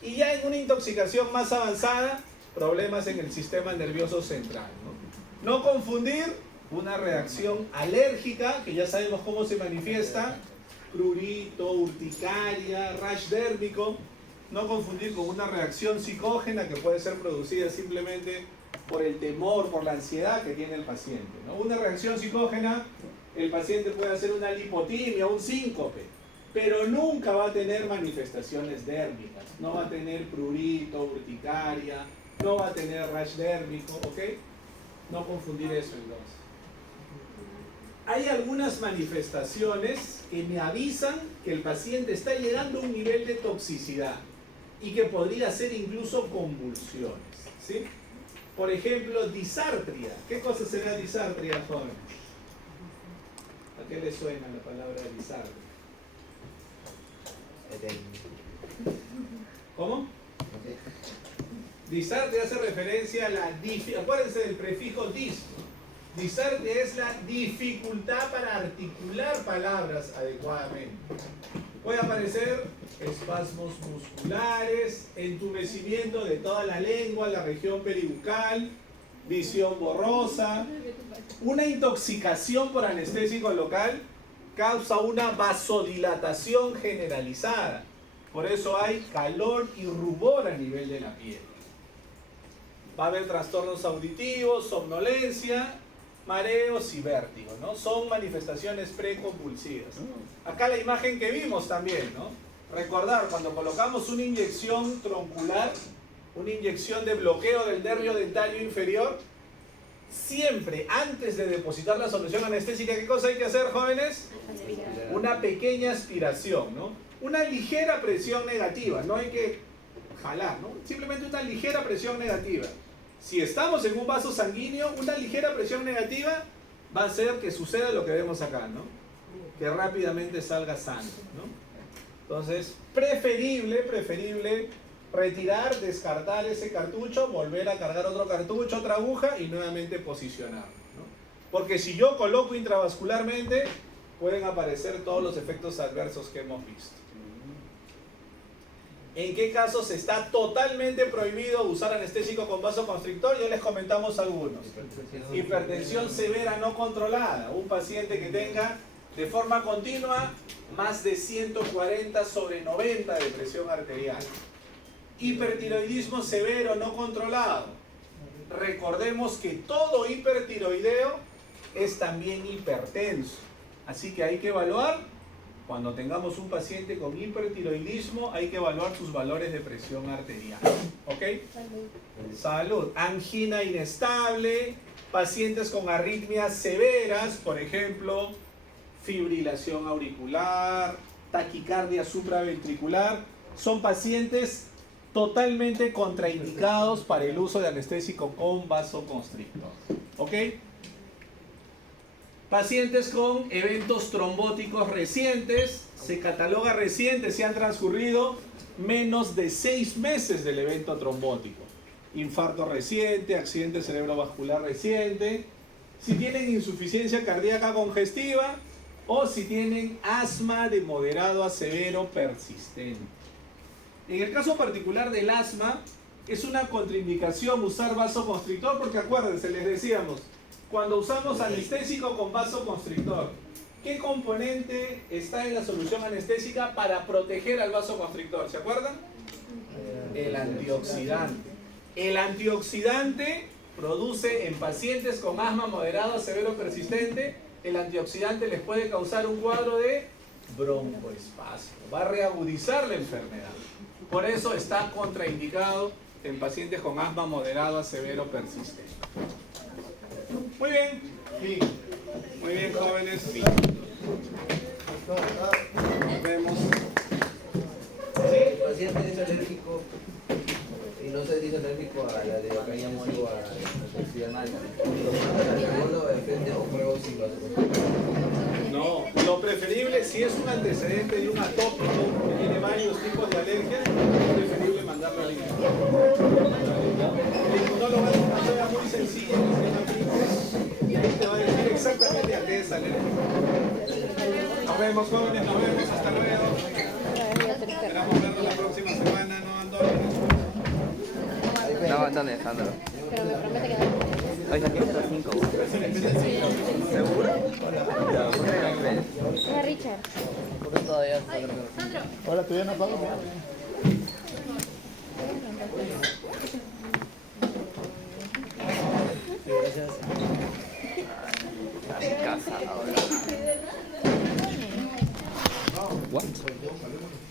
Y ya en una intoxicación más avanzada, problemas en el sistema nervioso central, ¿no? No confundir una reacción alérgica, que ya sabemos cómo se manifiesta, prurito, urticaria, rash dérmico. No confundir con una reacción psicógena que puede ser producida simplemente por el temor, por la ansiedad que tiene el paciente, ¿no? Una reacción psicógena, el paciente puede hacer una lipotimia, un síncope, pero nunca va a tener manifestaciones dérmicas. No va a tener prurito, urticaria, no va a tener rash dérmico, ¿ok? No confundir eso entonces. Hay algunas manifestaciones que me avisan que el paciente está llegando a un nivel de toxicidad y que podría ser incluso convulsiones, ¿sí? Por ejemplo, disartria. ¿Qué cosa será disartria, jóvenes? ¿A qué le suena la palabra disartria? ¿Cómo? Disarte hace referencia a la acuérdense del prefijo dis, ¿no? Disarte es la dificultad para articular palabras adecuadamente. Puede aparecer espasmos musculares, entumecimiento de toda la lengua, la región peribucal, visión borrosa. Una intoxicación por anestésico local causa una vasodilatación generalizada. Por eso hay calor y rubor a nivel de la piel. Va a haber trastornos auditivos, somnolencia, mareos y vértigo, ¿no? Son manifestaciones preconvulsivas. Acá la imagen que vimos también, ¿no? Recordar, cuando colocamos una inyección troncular, una inyección de bloqueo del nervio dentario inferior, siempre antes de depositar la solución anestésica, ¿qué cosa hay que hacer, jóvenes? Una pequeña aspiración, ¿no? Una ligera presión negativa, no hay que jalar, ¿no? Simplemente una ligera presión negativa. Si estamos en un vaso sanguíneo, una ligera presión negativa va a hacer que suceda lo que vemos acá, ¿no? Que rápidamente salga sangre, ¿no? Entonces, preferible retirar, descartar ese cartucho, volver a cargar otro cartucho, otra aguja y nuevamente posicionar, ¿no? Porque si yo coloco intravascularmente, pueden aparecer todos los efectos adversos que hemos visto. ¿En qué casos está totalmente prohibido usar anestésico con vasoconstrictor? Ya les comentamos algunos. Hipertensión severa no controlada. Un paciente que tenga de forma continua más de 140/90 de presión arterial. Hipertiroidismo severo no controlado. Recordemos que todo hipertiroideo es también hipertenso. Así que hay que evaluar. Cuando tengamos un paciente con hipertiroidismo, hay que evaluar sus valores de presión arterial. ¿Ok? Salud. Angina inestable, pacientes con arritmias severas, por ejemplo, fibrilación auricular, taquicardia supraventricular, son pacientes totalmente contraindicados para el uso de anestésico con vasoconstrictor. ¿Ok? Pacientes con eventos trombóticos recientes, se cataloga reciente si han transcurrido menos de 6 meses del evento trombótico. Infarto reciente, accidente cerebrovascular reciente, si tienen insuficiencia cardíaca congestiva o si tienen asma de moderado a severo persistente. En el caso particular del asma, es una contraindicación usar vasoconstrictor porque acuérdense, les decíamos, cuando usamos anestésico con vasoconstrictor, ¿qué componente está en la solución anestésica para proteger al vasoconstrictor? ¿Se acuerdan? El antioxidante. El antioxidante produce en pacientes con asma moderado a severo persistente, el antioxidante les puede causar un cuadro de broncoespasmo. Va a reagudizar la enfermedad. Por eso está contraindicado en pacientes con asma moderado a severo persistente. Muy bien, fin. Muy bien, jóvenes, fin. Nos vemos. Si el paciente es alérgico y no se dice alérgico a la de Ocaña o a la toxicidad, ¿lo de frente o pruebo sin vasoconstrictor? No, lo preferible, si es un antecedente de un atópico que tiene varios tipos de alergias, es preferible mandarlo al inmunólogo. El inmunólogo hace una prueba muy sencilla que se llama PICS y ahí te va a decir exactamente a qué es alérgico. Nos vemos, jóvenes, nos vemos, hasta luego. Esperamos vernos la próxima semana, ¿no, Antonio? No, ¿dónde, Alejandro? Pero me promete que no. Hoy saqué hasta 5. ¿Seguro? Ya, ¿por qué no crees? Era Richard. Porque todavía Ahora tú ya no pagas. Gracias. a mi casa ahora. What?